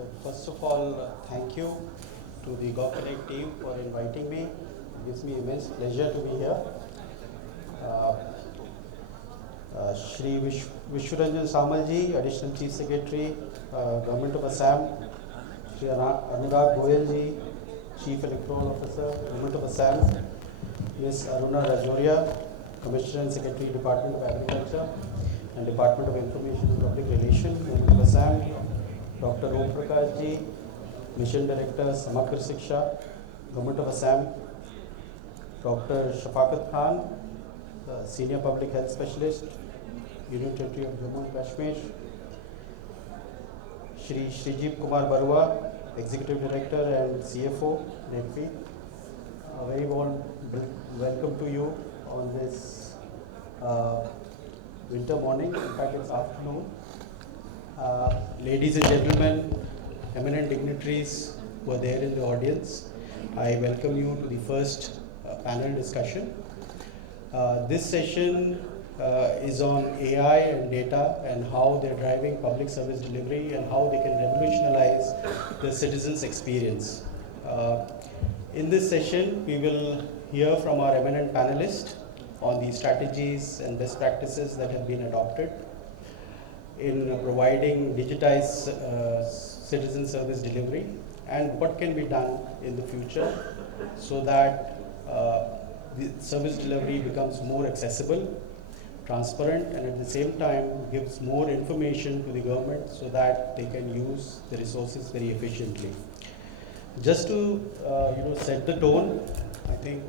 So first of all, thank you to the 𝐃𝐢𝐠𝐢𝐭𝐚𝐥 team for inviting me. It gives me immense pleasure to be here. Uh, Shri Biswaranjan Samalji, Additional Chief Secretary, Government of Assam. Shri Anurag Goel ji, Chief Electoral Officer, Government of Assam. Ms. Aruna Rajoria, Commissioner and Secretary, Department of Agriculture and Department of Information and Public Relations, Government of Assam. Dr. Prakash ji, Mission Director, Samagra Shiksha, Government of Assam. Dr. Shafqat, Senior Public Health Specialist, Union Territory of Jammu and Kashmir. Shri 𝐃𝐢𝐠𝐢𝐭𝐚𝐥, Executive Director and CFO, NETFI. A very warm welcome to you on this winter morning. In fact, it's afternoon. Ladies and gentlemen, eminent dignitaries who are there in the audience, I welcome you to the first panel discussion. This session is on AI and data and how they're driving public service delivery and how they can revolutionize the citizens' experience. In this session, we will hear from our eminent panelists on the strategies and best practices that have been adopted in providing digitized citizen service delivery and what can be done in the future so that the service delivery becomes more accessible, transparent, and at the same time gives more information to the government so that they can use the resources very efficiently. Just to set the tone, I think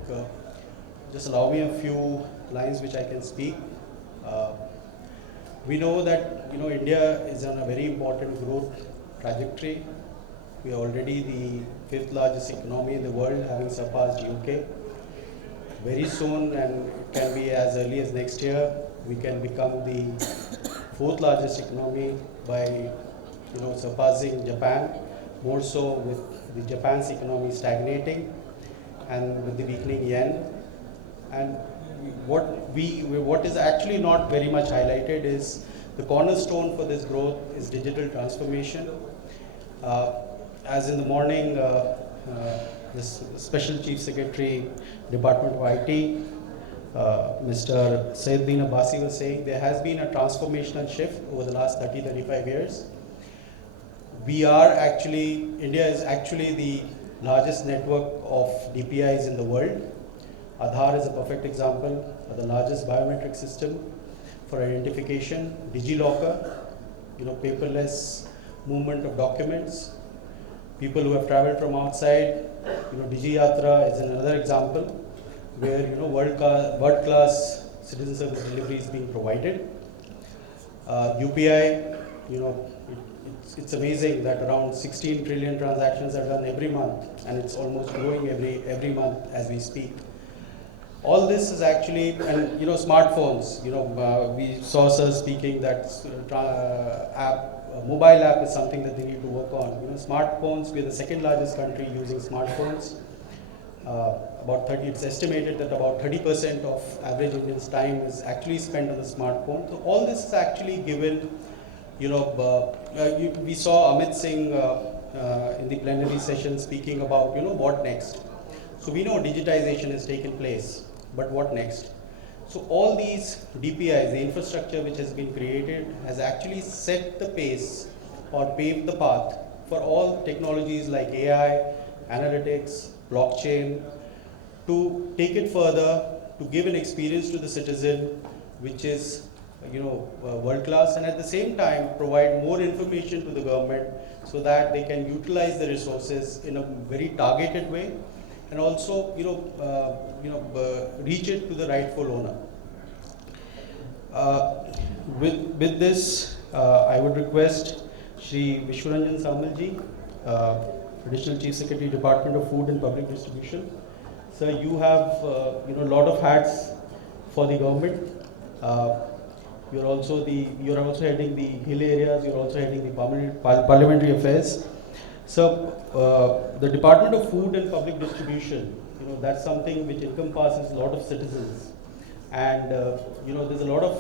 just allow me a few lines which I can speak. We know that India is on a very important growth trajectory. We are already the 5th largest economy in the world, having surpassed UK. Very soon, and it can be as early as next year, we can become the 4th largest economy by surpassing Japan. More so with the Japan's economy stagnating and with the weakening yen. And what is actually not very much highlighted is the cornerstone for this growth is digital transformation. As in the morning, this Special Chief Secretary, Department of IT, Mr. Sayyidina Abbasi was saying, there has been a transformational shift over the last 30-35 years. India is actually the largest network of DPIs in the world. Aadhaar is a perfect example of the largest biometric system for identification. DigiLocker, paperless movement of documents. People who have traveled from outside, DigiYatra is another example where world-class citizen service delivery is being provided. UPI, it's amazing that around 16 trillion transactions are done every month, and it's almost growing every month as we speak. All this is actually, and smartphones. We saw sir speaking that mobile app is something that they need to work on. Smartphones, we're the 2nd largest country using smartphones. It's estimated that about 30% of average Indian's time is actually spent on the smartphone. So all this is actually given. We saw Amit Singh in the plenary session speaking about what next. So we know digitization has taken place, but what next? So all these DPIs, the infrastructure which has been created, has actually set the pace or paved the path for all technologies like AI, analytics, blockchain, to take it further, to give an experience to the citizen which is world class, and at the same time provide more information to the government so that they can utilize the resources in a very targeted way and also reach it to the rightful owner. With this, I would request Shri Biswaranjan Samalji, Additional Chief Secretary, Department of Food and Public Distribution. Sir, you have a lot of hats for the government. You're also heading the hill areas. You're also heading the parliamentary affairs. So the Department of Food and Public Distribution, that's something which encompasses a lot of citizens, and there's a lot of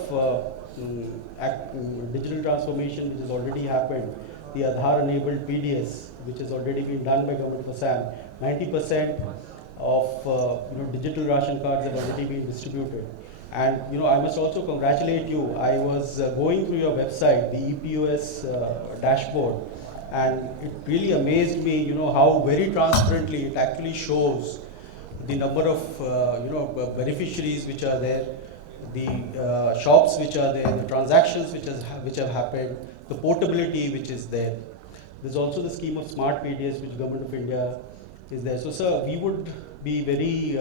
digital transformation which has already happened. the Aadhaar-enabled PDS, which has already been done by Government of Assam. 90% of digital ration cards have already been distributed. And I must also congratulate you. I was going through your website, the EPOS dashboard, and it really amazed me, how very transparently it actually shows the number of beneficiaries which are there, the shops which are there, the transactions which have happened, the portability which is there. There's also the scheme of smart PDS which Government of India is there. So, sir, we would be very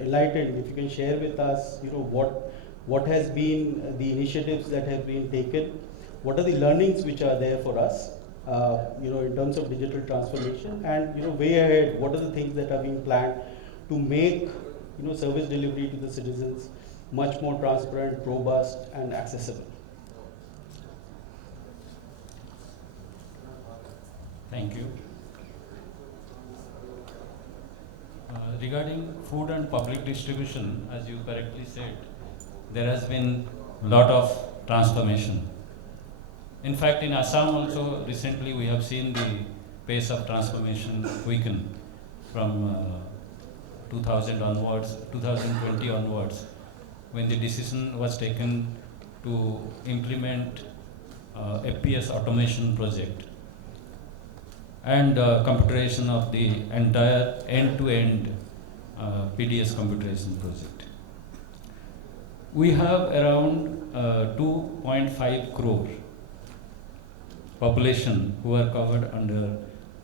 enlightened if you can share with us, what has been the initiatives that have been taken, what are the learnings which are there for us, in terms of digital transformation, and way ahead, what are the things that are being planned to make service delivery to the citizens much more transparent, robust, and accessible. Thank you. Regarding food and public distribution, as you correctly said, there has been a lot of transformation. In fact, in Assam also recently we have seen the pace of transformation quicken from 2020 onwards, when the decision was taken to implement FPS automation project and computerization of the entire end-to-end PDS computerization project. We have around 2.5 crore population who are covered under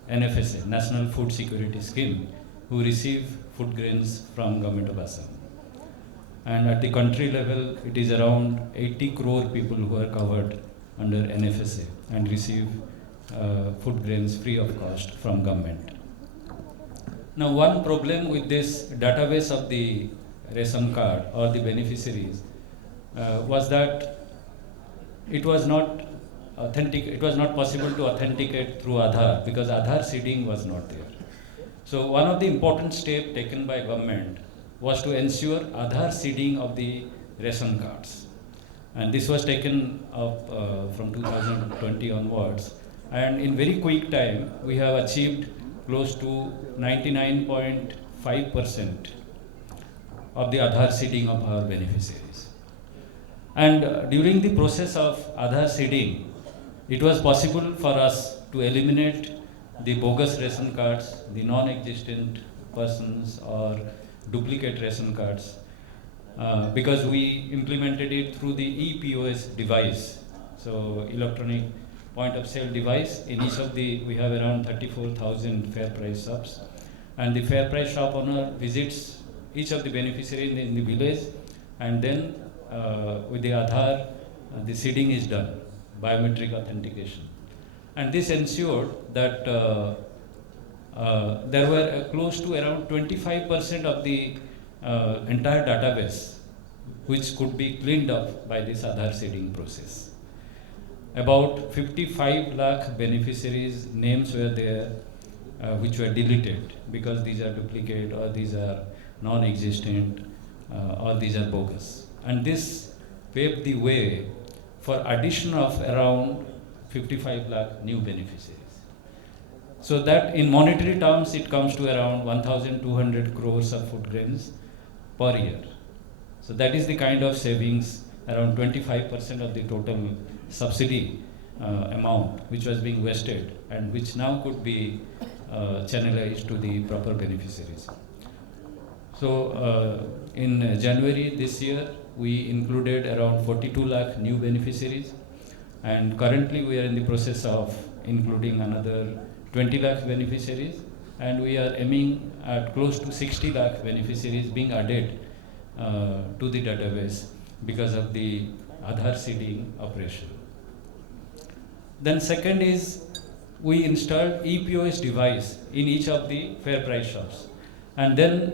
NFSA, National Food Security Scheme, who receive food grains from Government of Assam. And at the country level, it is around 80 crore people who are covered under NFSA and receive food grains free of cost from government. Now, one problem with this database of the ration card or the beneficiaries was that it was not possible to authenticate through Aadhaar because Aadhaar seeding was not there. So one of the important steps taken by government was to ensure Aadhaar seeding of the ration cards. And this was taken up from 2020 onwards. And in very quick time, we have achieved close to 99.5% of the Aadhaar seeding of our beneficiaries. And during the process of Aadhaar seeding, it was possible for us to eliminate the bogus ration cards, the non-existent persons or duplicate ration cards, because we implemented it through the EPOS device. So electronic point of sale device. In each of we have around 34,000 fair price shops. And the fair price shop owner visits each of the beneficiaries in the village, and then with the Aadhaar, the seeding is done, biometric authentication. And this ensured that there were close to around 25% of the entire database which could be cleaned up by this Aadhaar seeding process. About 55 lakh beneficiaries' names were there which were deleted because these are duplicate or these are non-existent or these are bogus. And this paved the way for addition of around 55 lakh new beneficiaries. So that in monetary terms it comes to around 1,200 crores of food grains per year. So that is the kind of savings, around 25% of the total subsidy amount which was being wasted and which now could be channelized to the proper beneficiaries. So in January this year, we included around 42 lakh new beneficiaries, and currently we are in the process of including another 20 lakh beneficiaries, and we are aiming at close to 60 lakh beneficiaries being added to the database because of the Aadhaar seeding operation. Then second is we installed EPOS device in each of the fair price shops, and then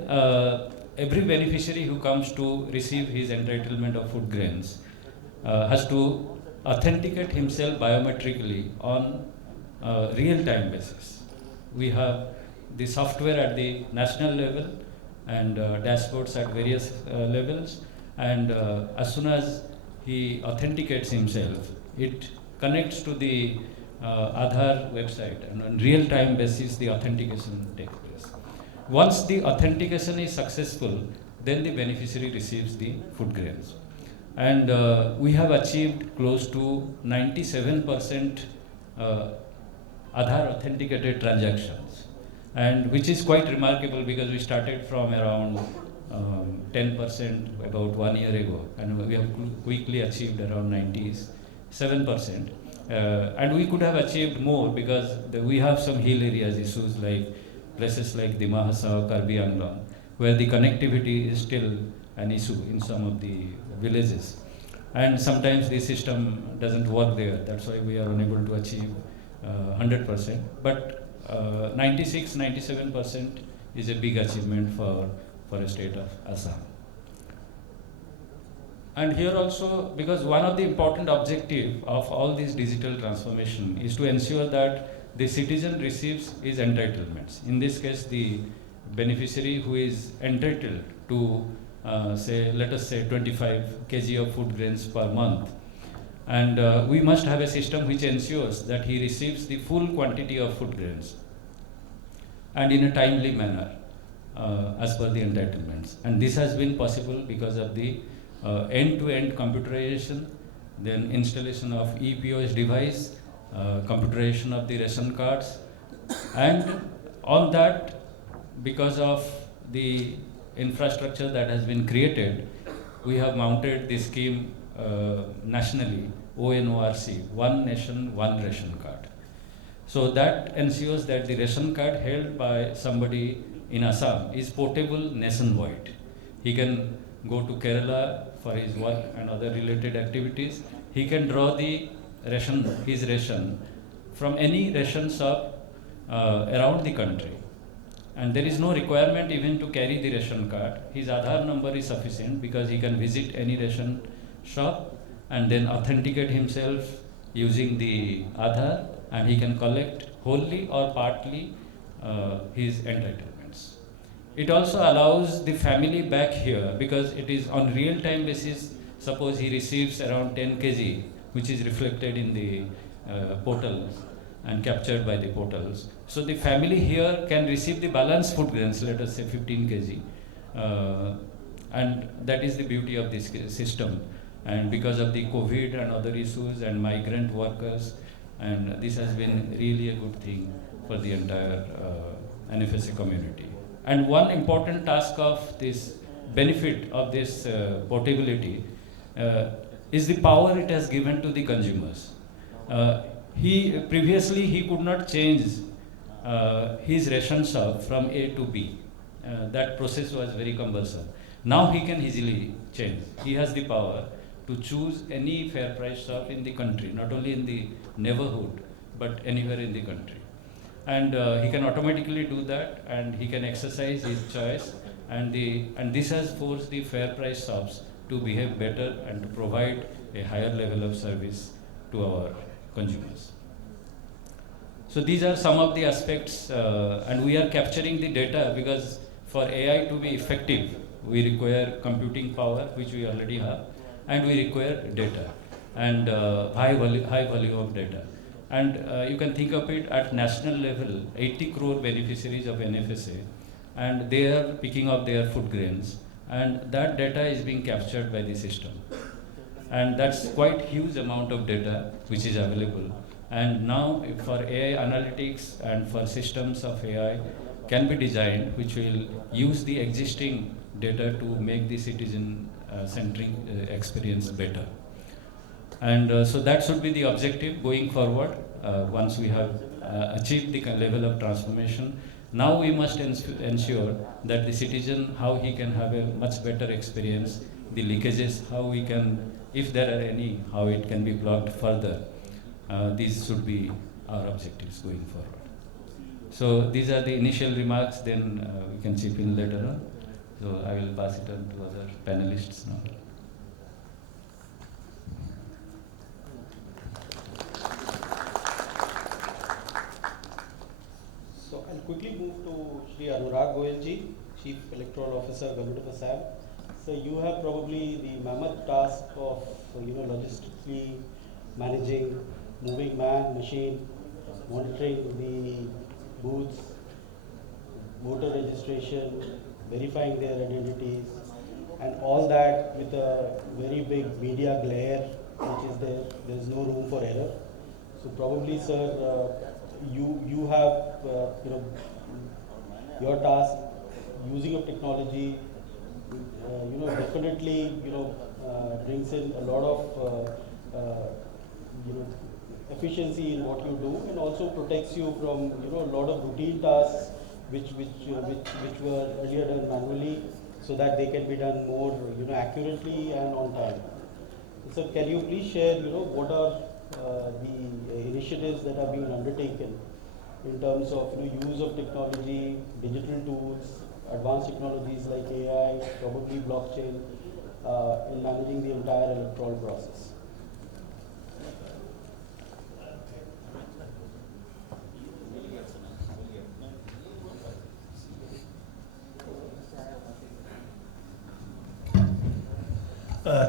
every beneficiary who comes to receive his entitlement of food grains has to authenticate himself biometrically on real-time basis. We have the software at the national level and dashboards at various levels, and as soon as he authenticates himself, it connects to the Aadhaar website, and on real-time basis the authentication takes place. Once the authentication is successful, then the beneficiary receives the food grains. And we have achieved close to 97% Aadhaar authenticated transactions, and which is quite remarkable because we started from around 10% about 1 year ago, and we have quickly achieved around 97%. And we could have achieved more because we have some hill areas issues like places like Dima Hasao, 𝐃𝐢𝐠𝐢𝐭𝐚𝐥, where the connectivity is still an issue in some of the villages. And sometimes the system doesn't work there. That's why we are unable to achieve 100%. But 96, 97% is a big achievement for a state of Assam. And here also, because one of the important objectives of all this digital transformation is to ensure that the citizen receives his entitlements. In this case, the beneficiary who is entitled to let us say 25 kg of food grains per month. And we must have a system which ensures that he receives the full quantity of food grains and in a timely manner as per the entitlements. And this has been possible because of the end-to-end computerization, then installation of ePOS device, computerization of the ration cards, and on that, because of the infrastructure that has been created, we have mounted the scheme nationally, ONORC, One Nation, One Ration Card. So that ensures that the ration card held by somebody in Assam is portable nationwide. He can go to Kerala for his work and other related activities. He can draw the his ration from any ration shop around the country. And there is no requirement even to carry the ration card. His Aadhaar number is sufficient because he can visit any ration shop and then authenticate himself using the Aadhaar, and he can collect wholly or partly his entitlements. It also allows the family back here because it is on real-time basis. Suppose he receives around 10 kg, which is reflected in the portals and captured by the portals. So the family here can receive the balanced food grains, let us say 15 kg. And that is the beauty of this system. And because of the COVID and other issues and migrant workers, and this has been really a good thing for the entire NFSA community. And one important task of this benefit of this portability is the power it has given to the consumers. Previously he could not change his ration shop from A to B. That process was very cumbersome. Now he can easily change. He has the power to choose any fair price shop in the country, not only in the neighborhood, but anywhere in the country. And he can automatically do that, and he can exercise his choice. And this has forced the fair price shops to behave better and to provide a higher level of service to our consumers. So these are some of the aspects, and we are capturing the data because for AI to be effective, we require computing power, which we already have, and we require data and high volume of data. And you can think of it at national level, 80 crore beneficiaries of NFSA, and they are picking up their food grains, and that data is being captured by the system. And that's quite huge amount of data which is available. And now for AI analytics and for systems of AI can be designed which will use the existing data to make the citizen-centric experience better. And so that should be the objective going forward once we have achieved the level of transformation. Now we must ensure that the citizen, how he can have a much better experience, the leakages, how we can, if there are any, how it can be blocked further. These should be our objectives going forward. So these are the initial remarks, then we can chip in later on. So I will pass it on to other panelists now. So I'll quickly move to Shri Anurag Goel ji, Chief Electoral Officer, Government of Assam. So you have probably the mammoth task of logistically managing moving man, machine, monitoring the booths, voter registration, verifying their identities, and all that with a very big media glare which is there. There is no room for error. So probably, sir, you have your task using of technology. Definitely brings in a lot of efficiency in what you do, and also protects you from a lot of routine tasks which were earlier done manually, so that they can be done more accurately and on time. So can you please share what are the initiatives that are being undertaken in terms of use of technology, digital tools, advanced technologies like AI, probably blockchain, in managing the entire electoral process?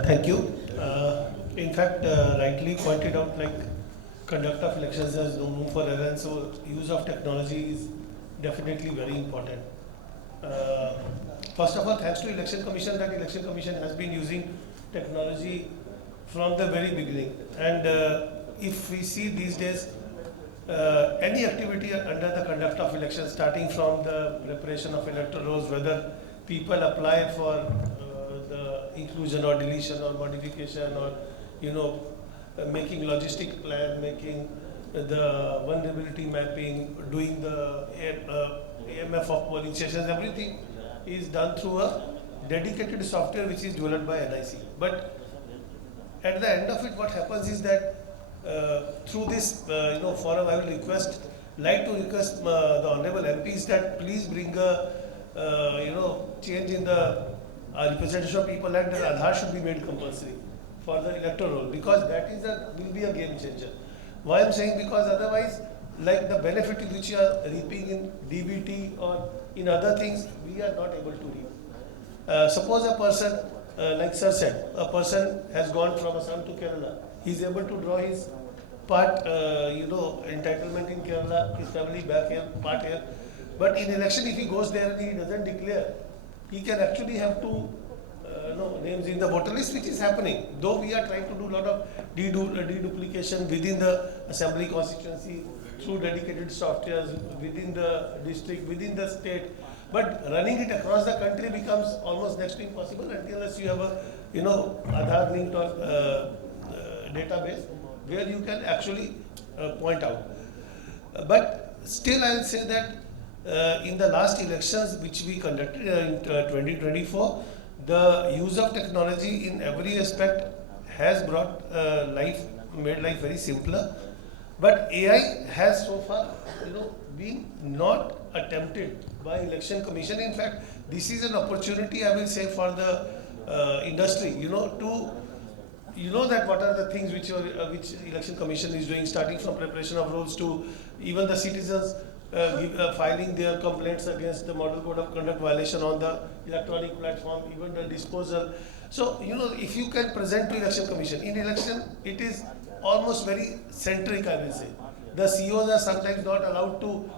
Thank you. In fact, rightly pointed out, like conduct of elections has no room for error, and so use of technology is definitely very important. First of all, thanks to Election Commission, that Election Commission has been using technology from the very beginning. And if we see these days, any activity under the conduct of elections, starting from the preparation of electoral rolls, whether people apply for the inclusion or deletion or modification, or making logistic plan, making the vulnerability mapping, doing the AMF of polling stations, everything is done through a dedicated software which is developed by NIC. But at the end of it, what happens is that through this forum, I will request the honorable MPs that please bring a change in the Representation of People Act, that Aadhaar should be made compulsory for the electoral roll, because that will be a game changer. Why I'm saying, because otherwise, like the benefit which you are reaping in DBT or in other things, we are not able to reap. Suppose a person, like sir said, a person has gone from Assam to Kerala. He is able to draw his part, entitlement in Kerala, his family back here, part here. But in election, if he goes there and he doesn't declare, he can actually have two names in the voter list, which is happening. Though we are trying to do a lot of deduplication within the assembly constituency through dedicated softwares within the district, within the state, but running it across the country becomes almost next to impossible unless you have a Aadhaar linked or database where you can actually point out. But still, I will say that in the last elections which we conducted in 2024, the use of technology in every aspect has made life very simpler. But AI has so far, been not attempted by Election Commission. In fact, this is an opportunity, I will say, for the industry, to that what are the things which Election Commission is doing, starting from preparation of rules to even the citizens filing their complaints against the Model Code of Conduct violation on the electronic platform, even the disposal. So, if you can present to Election Commission, in election, it is almost very centric, I will say. The CEOs are sometimes not allowed to,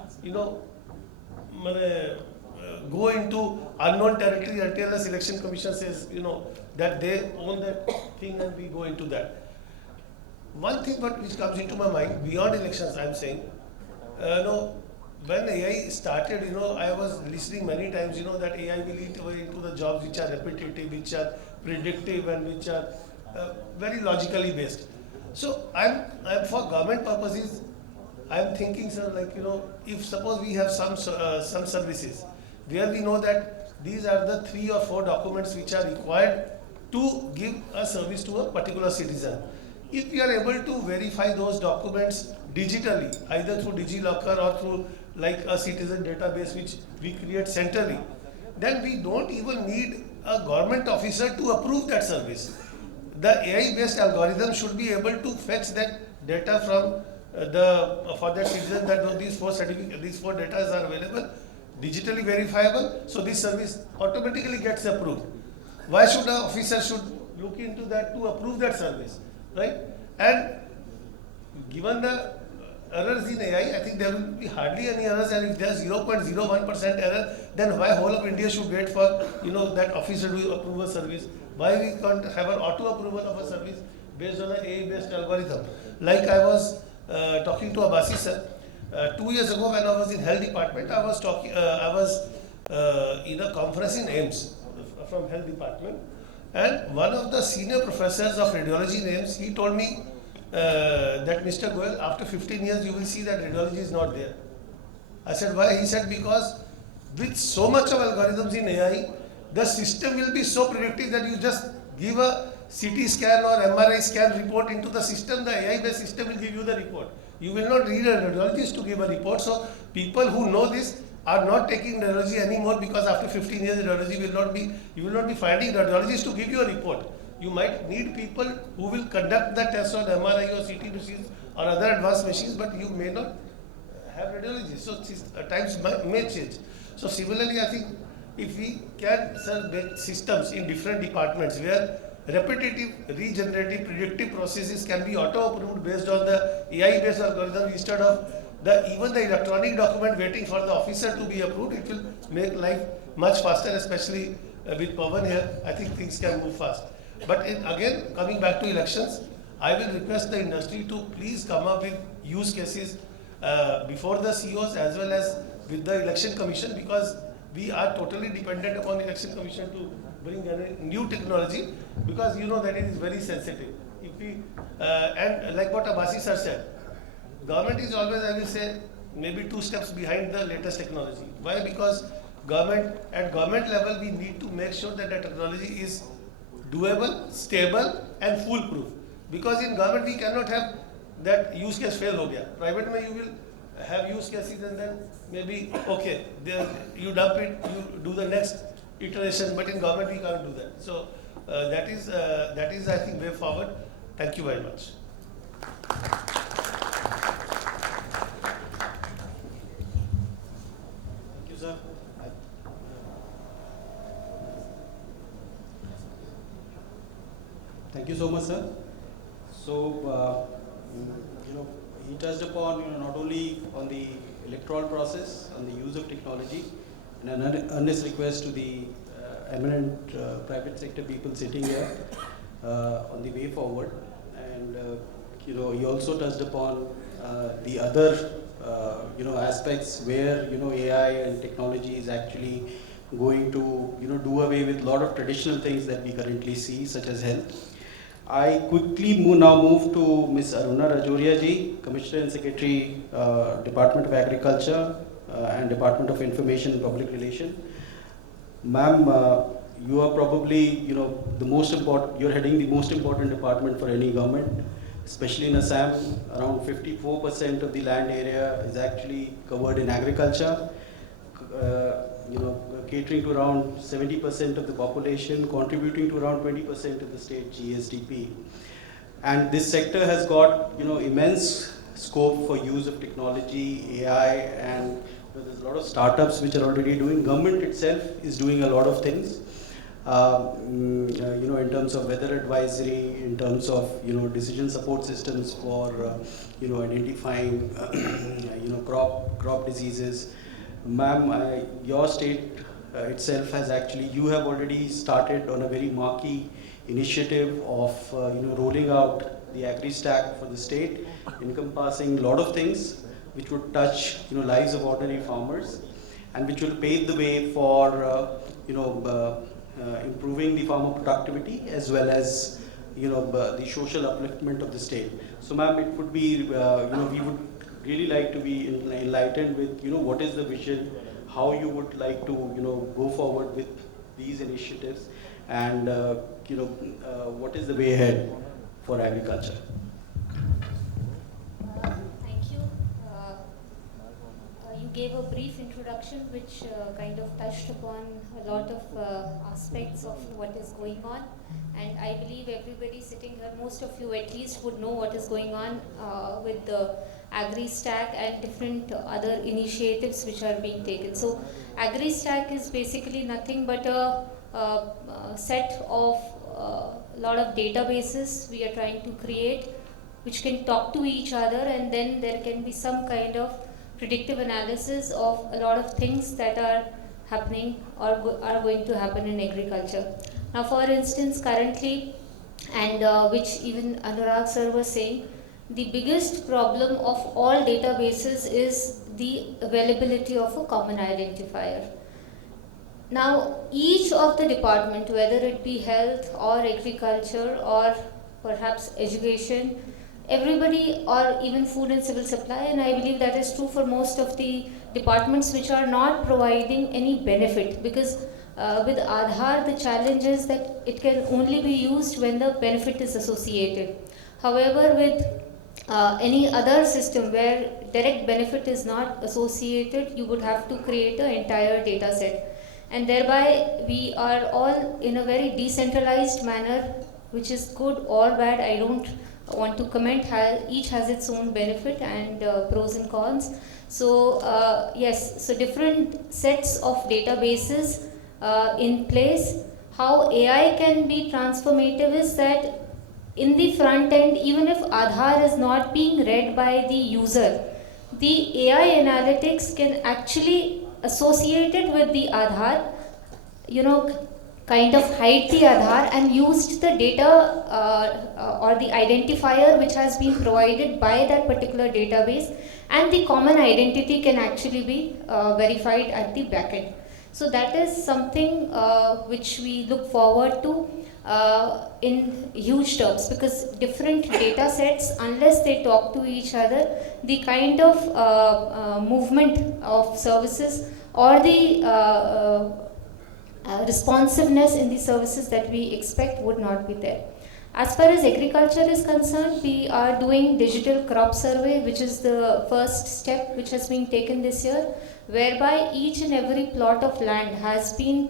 go into unknown territory until the Election Commission says, that they own that thing, and we go into that. One thing which comes into my mind, beyond elections, I am saying, when AI started, I was listening many times, that AI will eat away into the jobs which are repetitive, which are predictive, and which are very logically based. So I'm for government purposes, I'm thinking, sir, like, if suppose we have some services where we know that these are the 3 or 4 documents which are required to give a service to a particular citizen. If we are able to verify those documents digitally, either through DigiLocker or through like a citizen database which we create centrally, then we don't even need a government officer to approve that service. The AI-based algorithm should be able to fetch that data from for that citizen, that these 4 data are available, digitally verifiable, so this service automatically gets approved. Why should an officer look into that to approve that service, right? And given the errors in AI, I think there will be hardly any errors, and if there's 0.01% error, then why whole of India should wait for that officer to approve a service? Why we can't have an auto approval of a service based on an AI-based algorithm? Like I was talking to Abasi sir 2 years ago when I was in health department. I was talking. I was in a conference in AIMS from health department, and one of the senior professors of radiology in AIMS, he told me that Mr. Goel, after 15 years you will see that radiology is not there. I said why? He said because with so much of algorithms in AI, the system will be so predictive that you just give a CT scan or MRI scan report into the system, the AI based system will give you the report. You will not need a radiologist to give a report. So people who know this are not taking radiology anymore, because after 15 years radiology will not be, you will not be finding radiologists to give you a report. You might need people who will conduct the test on MRI or CT machines or other advanced machines, but you may not have radiologists. So times may change. So similarly, I think if we can make systems in different departments where repetitive, regenerative, predictive processes can be auto-approved based on the AI-based algorithm instead of even the electronic document waiting for the officer to be approved, it will make life much faster, especially with Pawan here. I think things can move fast. But again, coming back to elections, I will request the industry to please come up with use cases before the CEOs as well as with the election commission, because we are totally dependent upon election commission to bring a new technology, because you know that it is very sensitive. If we and like what Abasi sir said, government is always, I will say, maybe 2 steps behind the latest technology. Why? Because at government level, we need to make sure that the technology is doable, stable, and foolproof. Because in government we cannot have that use case fail ho gaya. Private mein you will have use cases and then maybe okay, there you dump it, you do the next iteration. But in government we can't do that. So that is I think way forward. Thank you very much. Sir. Thank you so much, sir. So, he touched upon, not only on the electoral process, on the use of technology, and an earnest request to the eminent private sector people sitting here on the way forward. And, he also touched upon the other aspects where AI and technology is actually going to do away with a lot of traditional things that we currently see, such as health. I quickly now move to Ms. Aruna Rajoria ji, Commissioner and Secretary, Department of Agriculture and Department of Information and Public Relations. Ma'am, you are probably the most important. You're heading the most important department for any government. Especially in Assam, around 54% of the land area is actually covered in agriculture, catering to around 70% of the population, contributing to around 20% of the state GSDP. And this sector has got immense scope for use of technology, AI, and there's a lot of startups which are already doing. Government itself is doing a lot of things. In terms of weather advisory, in terms of decision support systems for identifying crop diseases. Ma'am, your state itself has actually, you have already started on a very marquee initiative of rolling out the agri stack for the state, encompassing a lot of things which would touch lives of ordinary farmers, and which will pave the way for improving the farmer productivity as well as the social upliftment of the state. So, ma'am, it would be we would really like to be enlightened with what is the vision, how you would like to go forward with these initiatives, and what is the way ahead for agriculture. Thank you. You gave a brief introduction which kind of touched upon a lot of aspects of what is going on, and I believe everybody sitting here, most of you at least, would know what is going on with the Agri Stack and different other initiatives which are being taken. So Agri Stack is basically nothing but a set of a lot of databases we are trying to create which can talk to each other, and then there can be some kind of predictive analysis of a lot of things that are happening or are going to happen in agriculture. Now, for instance, currently, and which even Anurag sir was saying, the biggest problem of all databases is the availability of a common identifier. Now, each of the department, whether it be health or agriculture or perhaps education, everybody, or even food and civil supply, and I believe that is true for most of the departments which are not providing any benefit, because with Aadhaar the challenge is that it can only be used when the benefit is associated. However, with any other system where direct benefit is not associated, you would have to create an entire data set. And thereby we are all in a very decentralized manner, which is good or bad. I don't want to comment. Each has its own benefit and pros and cons. So yes, so different sets of databases in place. How AI can be transformative is that in the front end, even if Aadhaar is not being read by the user, the AI analytics can actually associate it with the Aadhaar, kind of hide the Aadhaar and used the data or the identifier which has been provided by that particular database, and the common identity can actually be verified at the back end. So that is something which we look forward to in huge terms, because different data sets, unless they talk to each other, the kind of movement of services or the responsiveness in the services that we expect would not be there. As far as agriculture is concerned, we are doing digital crop survey, which is the first step which has been taken this year, whereby each and every plot of land has been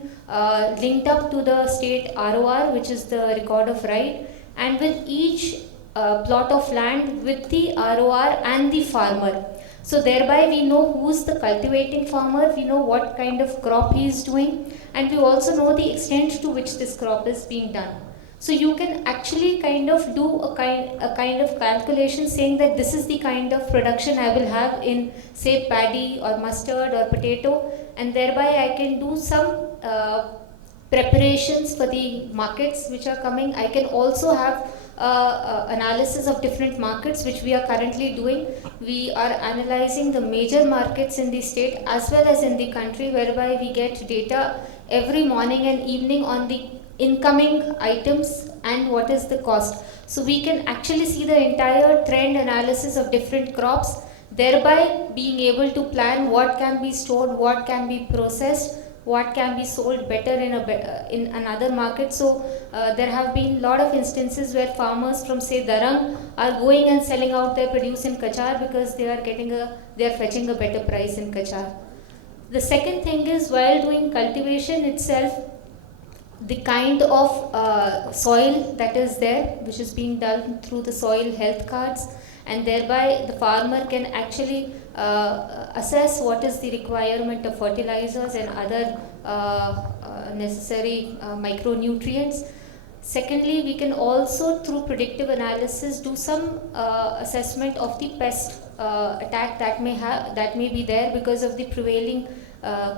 linked up to the state ROR, which is the record of right, and with each plot of land with the ROR and the farmer. So thereby we know who's the cultivating farmer, we know what kind of crop he is doing, and we also know the extent to which this crop is being done. So you can actually kind of do a kind of calculation saying that this is the kind of production I will have in, say, paddy or mustard or potato, and thereby I can do some preparations for the markets which are coming. I can also have analysis of different markets, which we are currently doing. We are analyzing the major markets in the state as well as in the country, whereby we get data every morning and evening on the incoming items and what is the cost. So we can actually see the entire trend analysis of different crops, thereby being able to plan what can be stored, what can be processed, what can be sold better in another market. So there have been a lot of instances where farmers from, say, Darang are going and selling out their produce in Kachar because they are fetching a better price in Kachar. The second thing is, while doing cultivation itself, the kind of soil that is there, which is being done through the soil health cards, and thereby the farmer can actually assess what is the requirement of fertilizers and other necessary micronutrients. Secondly, we can also, through predictive analysis, do some assessment of the pest attack that may be there because of the prevailing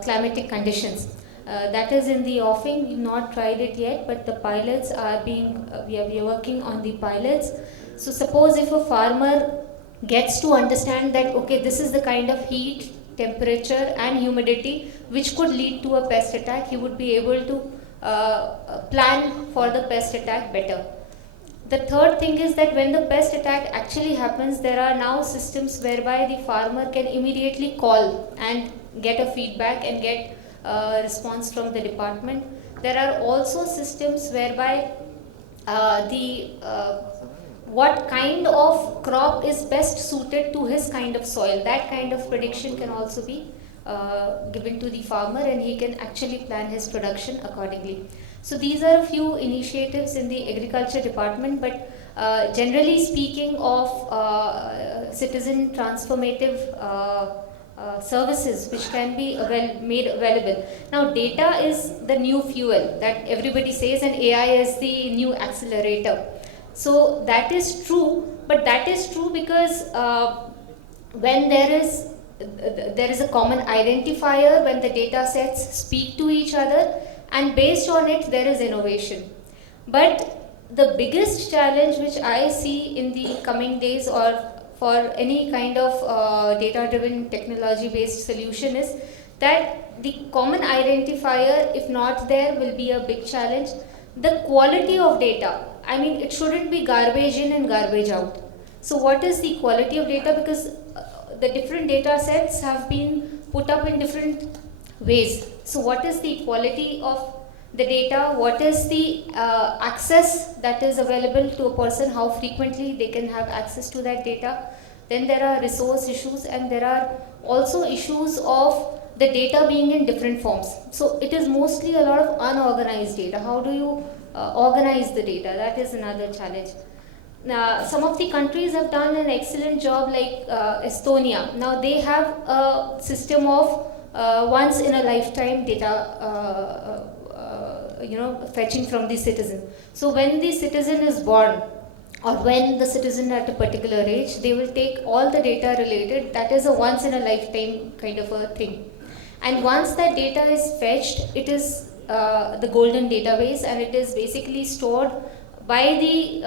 climatic conditions. That is in the offing. We've not tried it yet, but the pilots are we are working on the pilots. So suppose if a farmer gets to understand that, okay, this is the kind of heat, temperature and humidity which could lead to a pest attack, he would be able to plan for the pest attack better. The third thing is that when the pest attack actually happens, there are now systems whereby the farmer can immediately call and get a feedback and get response from the department. There are also systems whereby what kind of crop is best suited to his kind of soil, that kind of prediction can also be given to the farmer, and he can actually plan his production accordingly. So these are a few initiatives in the agriculture department, but generally speaking of citizen transformative services which can be made available. Now, data is the new fuel that everybody says, and AI is the new accelerator. So that is true, But that is true because when there is a common identifier, when the data sets speak to each other, and based on it there is innovation. But the biggest challenge which I see in the coming days, or for any kind of data-driven technology-based solution, is that the common identifier, if not there, will be a big challenge. The quality of data, I mean, it shouldn't be garbage in and garbage out. So what is the quality of data? Because the different data sets have been put up in different ways. So what is the quality of the data? What is the access that is available to a person? How frequently they can have access to that data? Then there are resource issues, and there are also issues of the data being in different forms. So it is mostly a lot of unorganized data. How do you organize the data? That is another challenge. Now, some of the countries have done an excellent job, like Estonia. Now they have a system of once in a lifetime data fetching from the citizen. So when the citizen is born, or when the citizen at a particular age, they will take all the data related. That is a once in a lifetime kind of a thing. And once that data is fetched, it is the golden database, and it is basically stored by the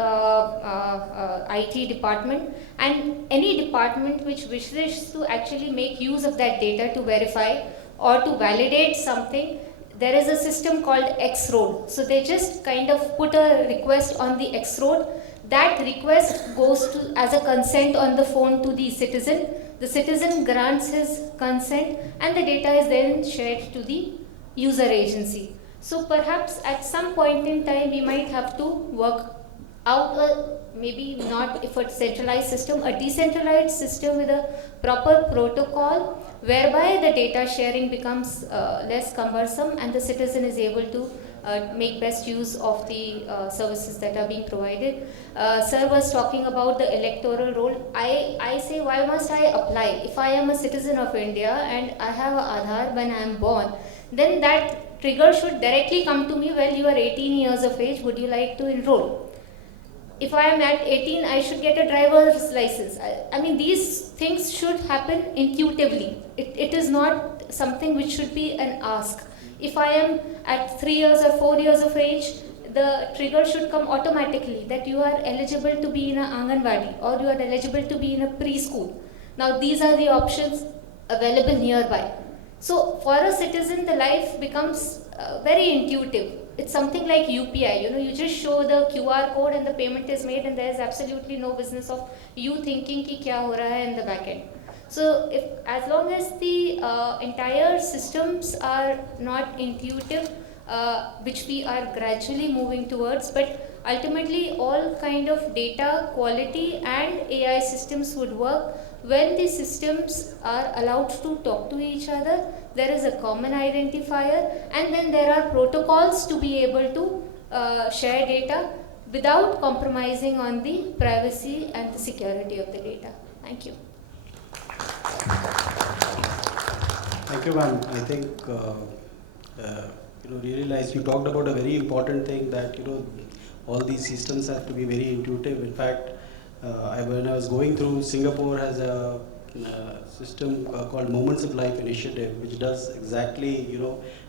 IT department, and any department which wishes to actually make use of that data to verify or to validate something, there is a system called 𝐃𝐢𝐠𝐢𝐭𝐚𝐥. So they just kind of put a request on the 𝐃𝐢𝐠𝐢𝐭𝐚𝐥. That request goes to as a consent on the phone to the citizen. The citizen grants his consent, and the data is then shared to the user agency. So perhaps at some point in time we might have to work out maybe not if a centralized system, a decentralized system with a proper protocol, whereby the data sharing becomes less cumbersome and the citizen is able to make best use of the services that are being provided. Sir was talking about the electoral role. I say, why must I apply? If I am a citizen of India and I have an Aadhaar when I am born, then that trigger should directly come to me. Well, you are 18 years of age, would you like to enroll? If I am at 18, I should get a driver's license. I mean, these things should happen intuitively. It is not something which should be an ask. If I am at 3 years or 4 years of age, the trigger should come automatically that you are eligible to be in an Anganwadi, or you are eligible to be in a preschool. Now, these are the options available nearby. So for a citizen, the life becomes very intuitive. It's something like UPI, you just show the QR code and the payment is made, and there is absolutely no business of you thinking ki kya ho raha hai in the back end. So as long as the entire systems are not intuitive, which we are gradually moving towards, but ultimately all kind of data quality and AI systems would work when the systems are allowed to talk to each other. There is a common identifier, and then there are protocols to be able to share data without compromising on the privacy and the security of the data. Thank you. Thank you, ma'am. I think you talked about a very important thing, that all these systems have to be very intuitive. In fact, when I was going through, Singapore has a system called Moments of Life Initiative, which does exactly,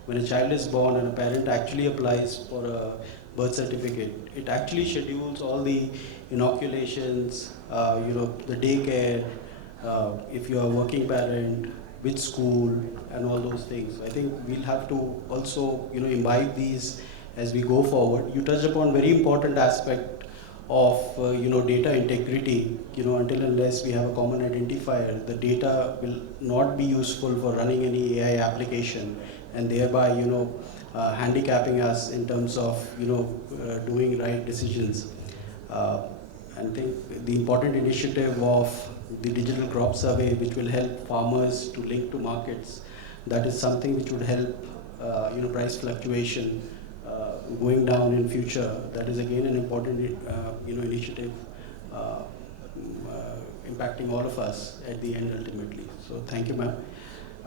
when a child is born and a parent actually applies for a birth certificate, it actually schedules all the inoculations, the daycare, if you are a working parent, which school, and all those things. I think we'll have to also, imbibe these as we go forward. You touched upon very important aspect of, data integrity. Until unless we have a common identifier, the data will not be useful for running any AI application, and thereby, handicapping us in terms of, doing right decisions. I think the important initiative of the digital crop survey, which will help farmers to link to markets, that is something which would help, price fluctuation going down in future. That is again an important, initiative impacting all of us at the end ultimately. So thank you, ma'am.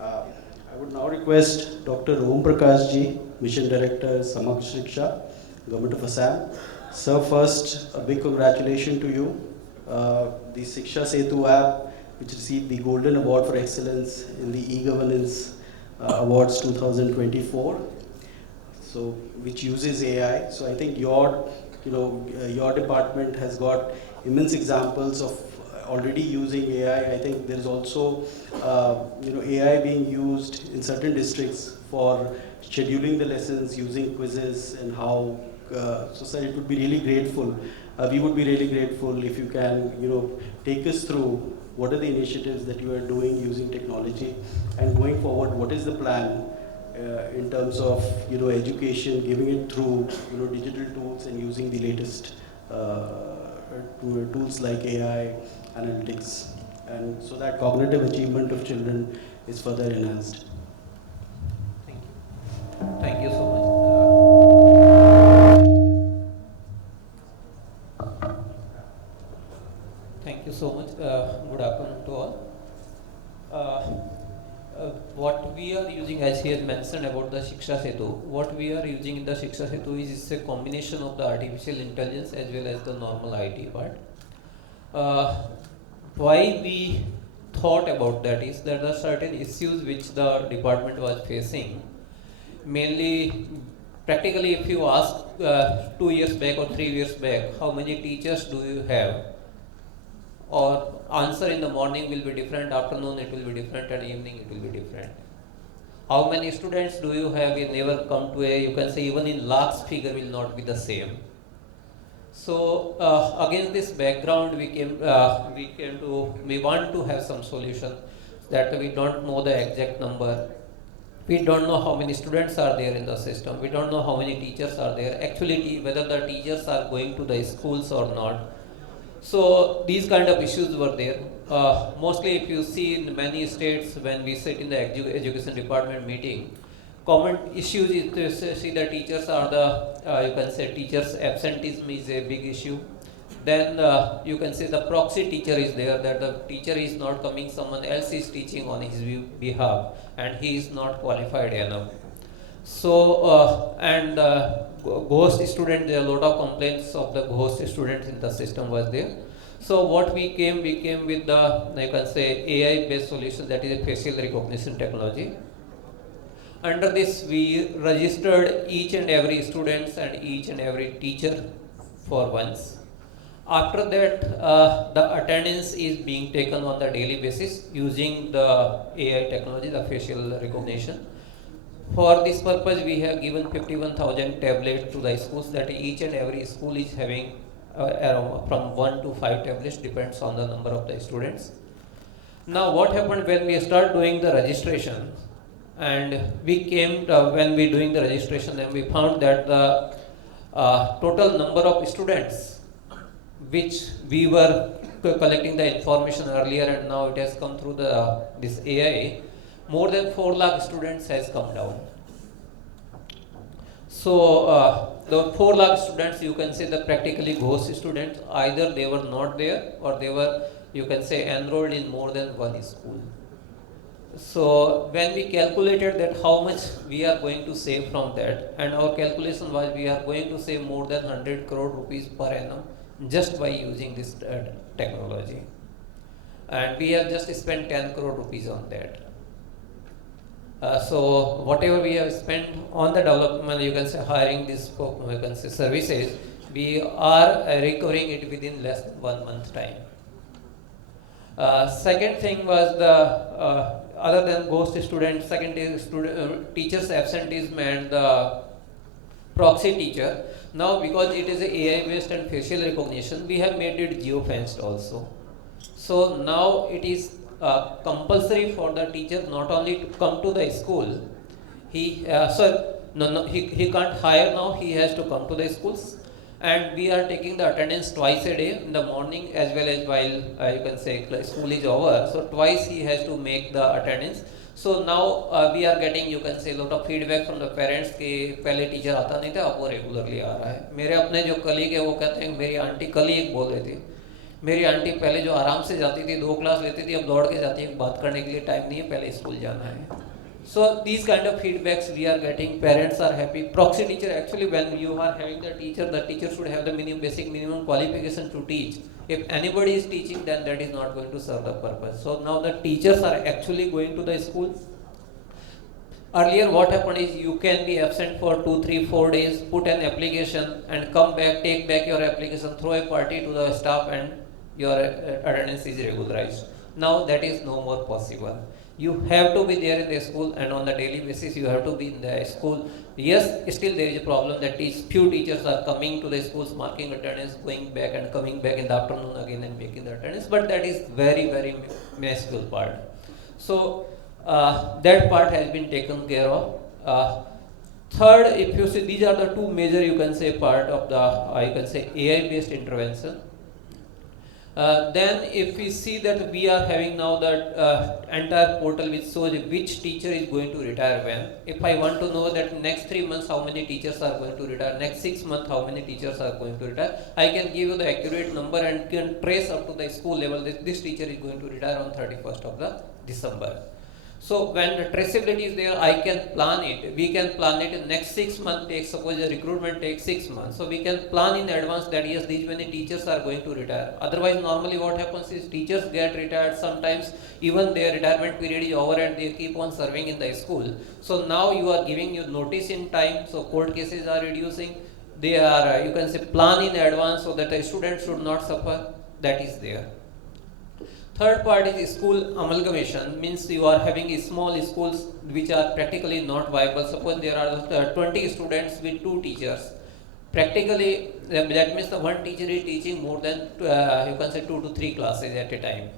I would now request Dr. Prakash ji, Mission Director, Shiksha, Government of Assam. Sir, first, a big congratulations to you the Shiksha 𝐂𝐤𝐠𝐬𝐿 app, which received the Golden Award for Excellence in the e-Governance Awards 2024. So, which uses AI. So I think your department has got immense examples of already using AI. I think there's also, AI being used in certain districts for scheduling the lessons using quizzes and how. So sir, it would be really grateful. We would be really grateful if you can, take us through what are the initiatives that you are doing using technology, and going forward, what is the plan in terms of education, giving it through digital tools and using the latest tools like AI, analytics, and so that cognitive achievement of children is further enhanced. Thank you. Thank you so much. Thank you so much. Good afternoon to all. What we are using, as he has mentioned about the Shiksha 𝐂𝐤𝐠𝐬𝐿, what we are using in the Shiksha 𝐂𝐤𝐠𝐬𝐿 is a combination of the artificial intelligence as well as the normal IT part. Why we thought about that is that there are certain issues which the department was facing. Mainly, practically if you ask 2 years back or 3 years back, how many teachers do you have? Or answer in the morning will be different, afternoon it will be different, and evening it will be different. How many students do you have? You never come to you can say even in lakhs figure will not be the same. So against this background, we want to have some solution that we don't know the exact number. We don't know how many students are there in the system. We don't know how many teachers are there. Actually, whether the teachers are going to the schools or not. So these kind of issues were there. Mostly if you see in many states when we sit in the education department meeting, common issues is to see the teachers are teachers absenteeism is a big issue. Then you can say the proxy teacher is there, that the teacher is not coming, someone else is teaching on his behalf and he is not qualified enough. So ghost student, there are a lot of complaints of the ghost students in the system was there. So what we came with the AI based solution, that is a facial recognition technology. Under this we registered each and every students and each and every teacher for once. After that the attendance is being taken on the daily basis using the AI technology, the facial recognition. For this purpose, we have given 51,000 tablets to the schools, that each and every school is having from 1 to 5 tablets, depends on the number of the students. Now, what happened when we start doing the registration, and we came when we doing the registration, and we found that the total number of students, which we were collecting the information earlier, and now it has come through this AI. More than 4 lakh students has come down. So the 4 lakh students, you can say the practically ghost students, either they were not there or they were, you can say, enrolled in more than one school. So when we calculated that how much we are going to save from that, and our calculation was we are going to save more than 100 crore rupees per annum just by using this technology. And we have just spent 10 crore rupees on that. So whatever we have spent on the development, you can say hiring this, you can say services, we are recovering it within less than 1 month time. Second thing was the other than ghost students, second is teachers absenteeism and the proxy teacher. Now because it is a AI based and facial recognition, we have made it geo-fenced also. So now it is compulsory for the teacher not only to come to the school, he can't hire now, he has to come to the schools, and we are taking the attendance twice a day, in the morning as well as while you can say school is over, so twice he has to make the attendance. So now we are getting, you can say, a lot of feedback from the parents कि पहले teacher आता नहीं था, अब वो regularly आ रहा है. मेरे अपने जो कलीग है वो कहते हैं, मेरी आंटी कल ही एक बोल रही थी, मेरी आंटी पहले जो आराम से जाती थी 2 क्लास लेती थी, अब दौड़ के जाती है, बात करने के लिए टाइम नहीं है, पहले स्कूल जाना है. So these kind of feedbacks we are getting, parents are happy. Proxy teacher, actually when you are having the teacher should have the basic minimum qualification to teach. If anybody is teaching, then that is not going to serve the purpose. So now the teachers are actually going to the school. Earlier what happened is you can be absent for 2, 3, 4 days, put an application and come back, take back your application, throw a party to the staff and your attendance is regularized. Now that is no more possible. You have to be there in the school and on the daily basis you have to be in the school. Yes, still there is a problem that few teachers are coming to the schools, marking attendance, going back and coming back in the afternoon again and making the attendance, but that is very, very minuscule part. So that part has been taken care of. Third, if you see, these are the two major, you can say, part of the, you can say, AI-based intervention. Then if we see that we are having now that entire portal which shows which teacher is going to retire when. If I want to know that next 3 months how many teachers are going to retire, next 6 months how many teachers are going to retire, I can give you the accurate number and can trace up to the school level that this teacher is going to retire on 31st of the December. So when the traceability is there, I can plan it. We can plan it in next 6 months. Suppose the recruitment takes 6 months. So we can plan in advance that yes, these many teachers are going to retire. Otherwise, normally what happens is teachers get retired. Sometimes even their retirement period is over and they keep on serving in the school. So now you are giving you notice in time. So court cases are reducing. They are, you can say, plan in advance so that the student should not suffer. That is there. Third part is school amalgamation, means you are having small schools which are practically not viable. Suppose there are 20 students with 2 teachers. Practically, that means the one teacher is teaching more than, you can say, 2 to 3 classes at a time.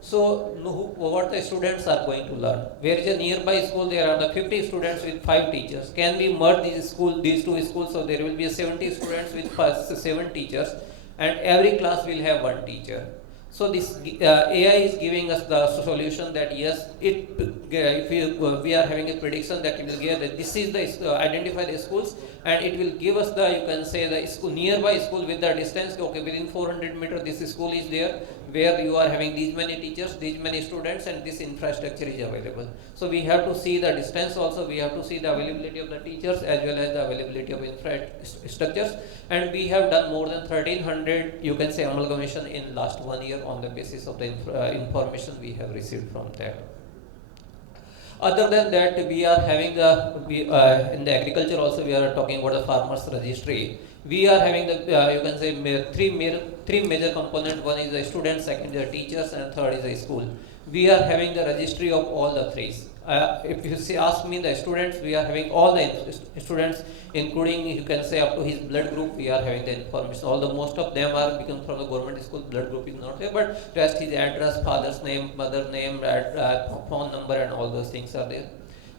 So, what the students are going to learn? Where is a nearby school, there are the 50 students with 5 teachers. Can we merge these two schools, so there will be 70 students with 7 teachers, and every class will have 1 teacher. So this AI is giving us the solution that yes, if we are having a prediction that it will give that this is the identify the schools, and it will give us the, you can say, the school, nearby school with the distance. Okay, within 400 meters this school is there where you are having these many teachers, these many students, and this infrastructure is available. So we have to see the distance also. We have to see the availability of the teachers as well as the availability of infrastructures. And we have done more than 1300, you can say, amalgamation in last 1 year on the basis of the information we have received from that. Other than that, we are having in the agriculture also we are talking about the farmers registry. We are having the you can say three major components. One is the students, second is the teachers, and third is the school. We are having the registry of all the three. If you ask me the students, we are having all the students, including, you can say, up to his blood group, we are having the information. Although most of them are become from the government school, blood group is not there, but rest his address, father's name, mother name, phone number, and all those things are there.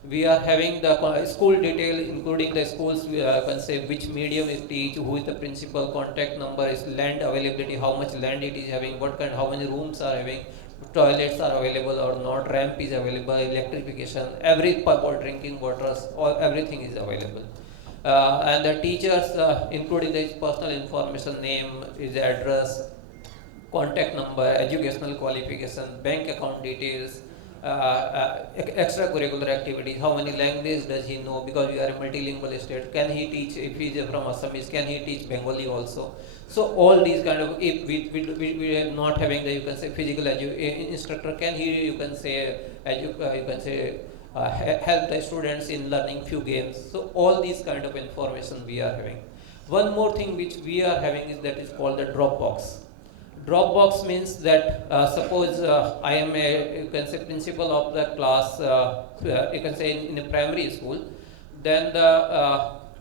We are having the school detail, including the schools, we can say which medium is teach, who is the principal, contact number, is land availability, how much land it is having, what kind, how many rooms are having, toilets are available or not, ramp is available, electrification, every drinking waters, everything is available. And the teachers, including the personal information, name, his address, contact number, educational qualification, bank account details, extracurricular activities, how many languages does he know, because we are a multilingual state, can he teach, if he is from Assam, can he teach Bengali also. So all these kind of, if we are not having the, you can say, physical instructor, can he, you can say, help the students in learning few games. So all these kind of information we are having. One more thing which we are having is that is called the Dropbox. Dropbox means that suppose I am a, you can say, principal of the class, you can say in a primary school, then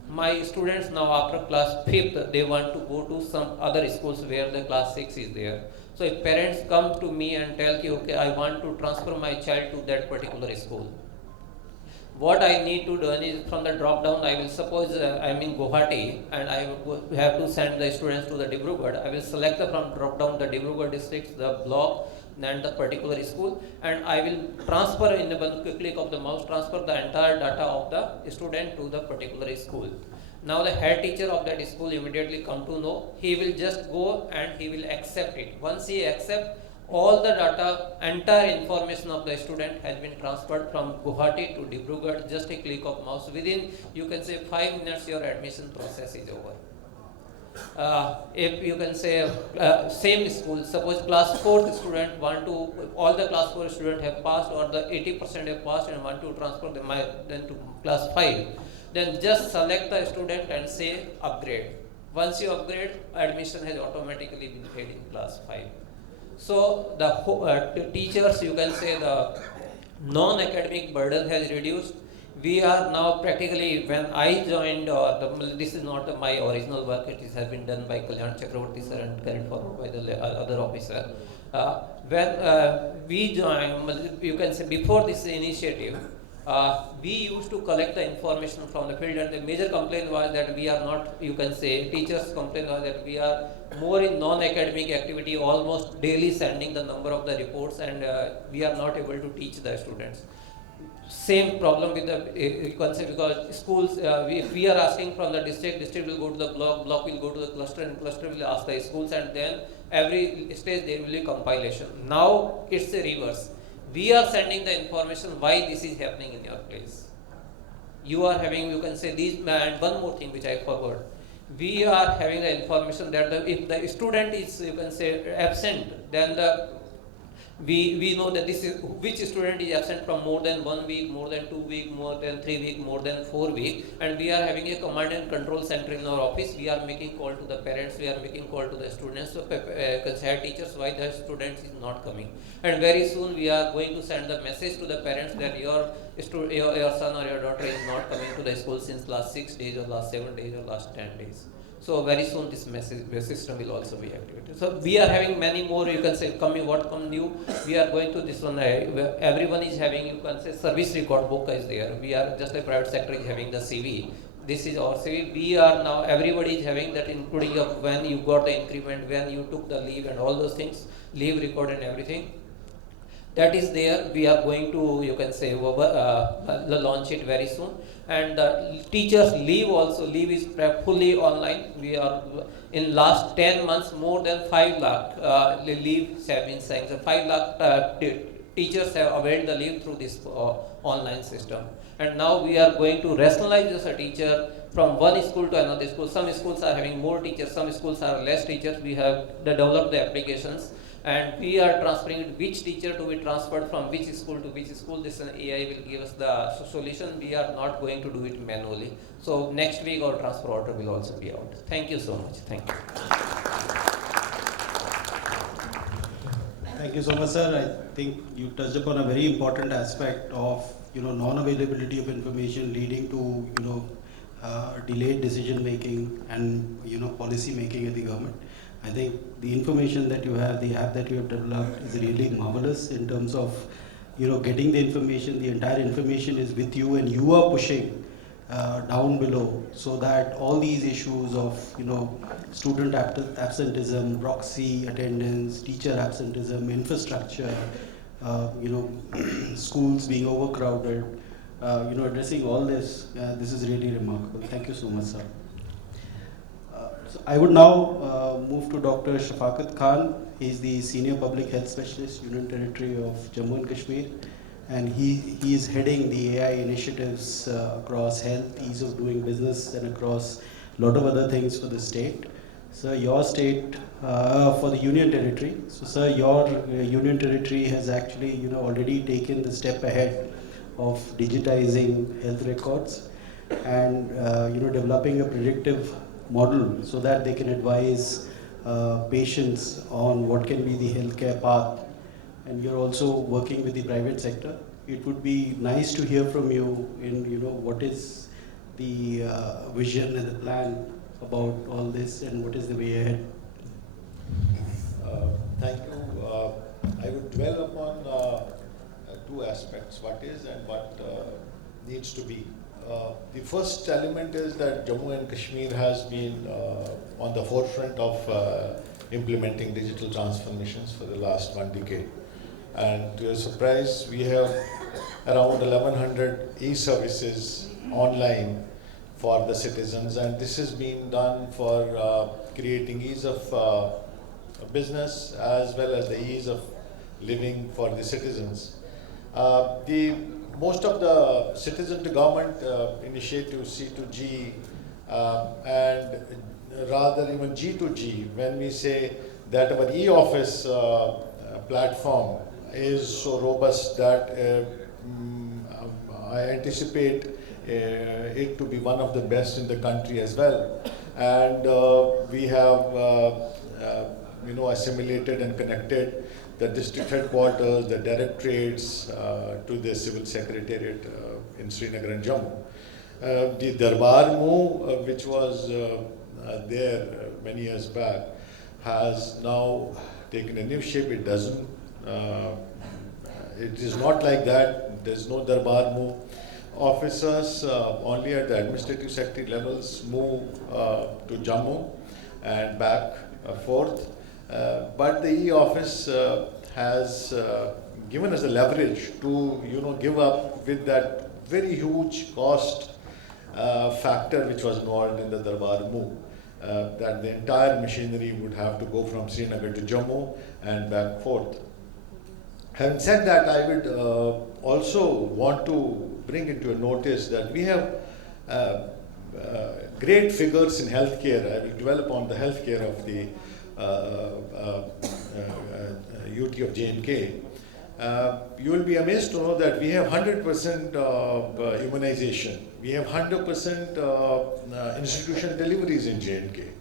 my students now after class 5th, they want to go to some other schools where the class 6 is there. So if parents come to me and tell you, okay, I want to transfer my child to that particular school, what I need to do is from the drop down, I will suppose I'm in Guwahati and I have to send the students to the Dibrugarh. I will select from drop down the Dibrugarh district, the block, and the particular school, and I will transfer in the one quick click of the mouse, transfer the entire data of the student to the particular school. Now the head teacher of that school immediately come to know, he will just go and he will accept it. Once he accepts, all the data, entire information of the student has been transferred from Guwahati to Dibrugarh, just a click of mouse. Within, you can say 5 minutes, your admission process is over. If you can say same school, suppose class 4th student want to, all the class 4 students have passed or the 80% have passed and want to transfer them then to class 5, then just select the student and say upgrade. Once you upgrade, admission has automatically been paid in class 5. So the teachers, you can say the non-academic burden has reduced. We are now practically, when I joined, this is not my original work, it has been done by Kalyan Chakravarti sir and carried forward by the other officer. When we joined, you can say before this initiative, we used to collect the information from the field, and the major complaint was that we are not, you can say, teachers' complaint was that we are more in non-academic activity, almost daily sending the number of the reports, and we are not able to teach the students. Same problem with the, you can say, because schools, if we are asking from the district will go to the block will go to the cluster, and cluster will ask the schools, and then every stage there will be compilation. Now it's the reverse. We are sending the information why this is happening in your place. You are having, you can say, these, and one more thing which I forgot. We are having the information that if the student is, you can say, absent, then we know that this is which student is absent from more than 1 week, more than 2 weeks, more than 3 weeks, more than 4 weeks, and we are having a command and control center in our office. We are making call to the parents, we are making call to the students, so head teachers why the student is not coming. And very soon we are going to send the message to the parents that your son or your daughter is not coming to the school since last 6 days or last 7 days or last 10 days. So very soon this system will also be activated. So we are having many more, you can say, what come new. We are going to this one, everyone is having, you can say, service record book is there. We are just like private sector is having the CV. This is our CV. We are now, everybody is having that, including of when you got the increment, when you took the leave and all those things, leave record and everything. That is there. We are going to, you can say, launch it very soon. And teachers leave also, leave is fully online. We are, in last 10 months, more than 5 lakh leaves have been sanctioned. 5 lakh teachers have availed the leave through this online system. And now we are going to rationalize as a teacher from one school to another school. Some schools are having more teachers, some schools are less teachers. We have developed the applications, and we are transferring which teacher to be transferred from which school to which school. This AI will give us the solution. We are not going to do it manually. So next week our transfer order will also be out. Thank you so much. Thank you. Thank you so much, sir. I think you touched upon a very important aspect of non-availability of information leading to delayed decision making and policy making at the government. I think the information that you have, the app that you have developed is really marvelous in terms of getting the information. The entire information is with you, and you are pushing down below so that all these issues of student absenteeism, proxy attendance, teacher absenteeism, infrastructure, schools being overcrowded, addressing all this. This is really remarkable. Thank you so much, sir. So I would now move to Dr. Shafqat Khan. He is the Senior Public Health Specialist, Union Territory of Jammu and Kashmir, and he is heading the AI initiatives across health, ease of doing business, and across a lot of other things for the state. Sir, your state, for the Union Territory. So, sir, your Union Territory has actually already taken the step ahead of digitizing health records and developing a predictive model so that they can advise patients on what can be the healthcare path. And you're also working with the private sector. It would be nice to hear from you in what is the vision and the plan about all this, and what is the way ahead. Thank you. I would dwell upon two aspects: what is and what needs to be. The first element is that Jammu and Kashmir has been on the forefront of implementing digital transformations for the last 1 decade. And to your surprise, we have around 1100 e-services online for the citizens, and this has been done for creating ease of business as well as the ease of living for the citizens. Most of the citizen to government initiative C2G and rather even G2G, when we say that our e-office platform is so robust that I anticipate it to be one of the best in the country as well. And we have assimilated and connected the district headquarters, the directorates to the civil secretariat in Srinagar and Jammu. The Darbar move, which was there many years back, has now taken a new shape. It doesn't, it is not like that. There's no Darbar move. Officers only at the administrative secretary levels move to Jammu and back forth. But the e-office has given us the leverage to give up with that very huge cost factor which was involved in the Darbar move. That the entire machinery would have to go from Srinagar to Jammu and back forth. Having said that, I would also want to bring into a notice that we have great figures in healthcare. I will dwell upon the healthcare of the UT of J&K. You will be amazed to know that we have 100% immunization. We have 100% institutional deliveries in J&K.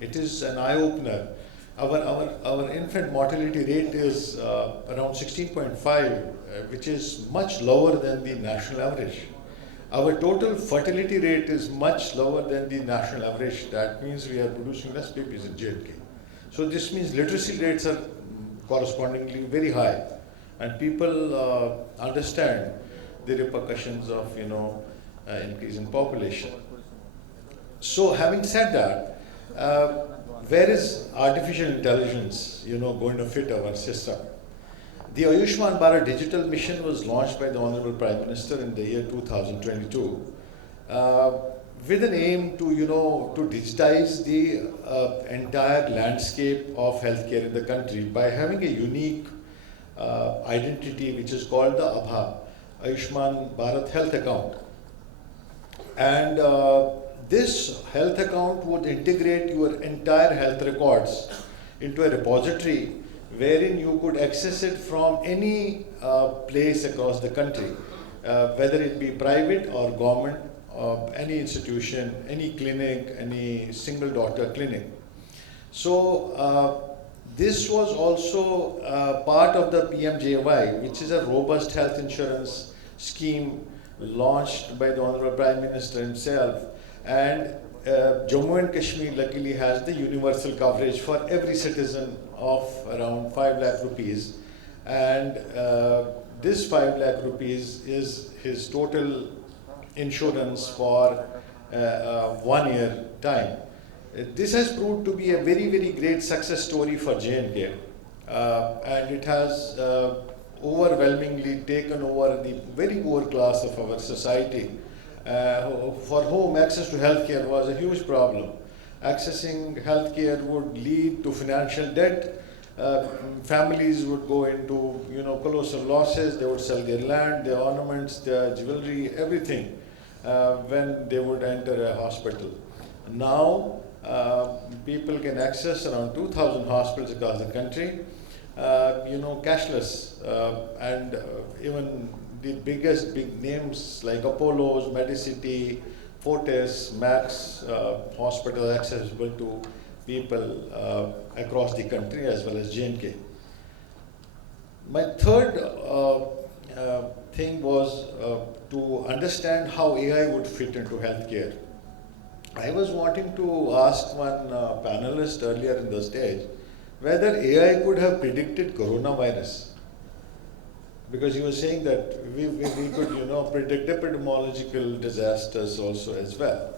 It is an eye-opener. Our infant mortality rate is around 16.5, which is much lower than the national average. Our total fertility rate is much lower than the national average. That means we are producing less babies in J&K. So this means literacy rates are correspondingly very high, and people understand the repercussions of increase in population. So having said that, where is artificial intelligence going to fit our system? The Ayushman Bharat digital mission was launched by the Honorable Prime Minister in the year 2022 with an aim to digitize the entire landscape of healthcare in the country by having a unique identity which is called the ABHA, Ayushman Bharat Health Account. And this health account would integrate your entire health records into a repository wherein you could access it from any place across the country, whether it be private or government, any institution, any clinic, any single doctor clinic. So this was also part of the PMJY, which is a robust health insurance scheme launched by the Honorable Prime Minister himself. And Jammu and Kashmir luckily has the universal coverage for every citizen of around 5 lakh rupees. And this 5 lakh rupees is his total insurance for 1 year time. This has proved to be a very, very great success story for J&K. And it has overwhelmingly taken over the very poor class of our society, for whom access to healthcare was a huge problem. Accessing healthcare would lead to financial debt. Families would go into colossal losses. They would sell their land, their ornaments, their jewelry, everything when they would enter a hospital. Now people can access around 2,000 hospitals across the country, cashless, and even the biggest big names like Apollo's, Medicity, Fortis, Max hospital accessible to people across the country as well as J&K. My third thing was to understand how AI would fit into healthcare. I was wanting to ask one panelist earlier in the stage whether AI could have predicted coronavirus. Because he was saying that we could predict epidemiological disasters also as well.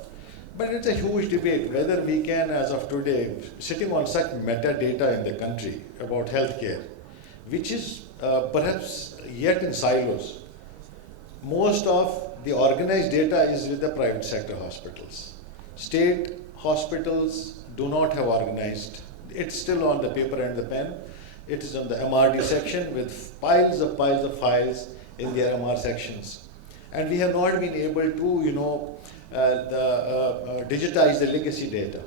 But it's a huge debate whether we can, as of today, sitting on such metadata in the country about healthcare, which is perhaps yet in silos. Most of the organized data is with the private sector hospitals. State hospitals do not have organized. It's still on the paper and the pen. It is on the MRD section with piles of files in their MR sections. And we have not been able to, digitize the legacy data.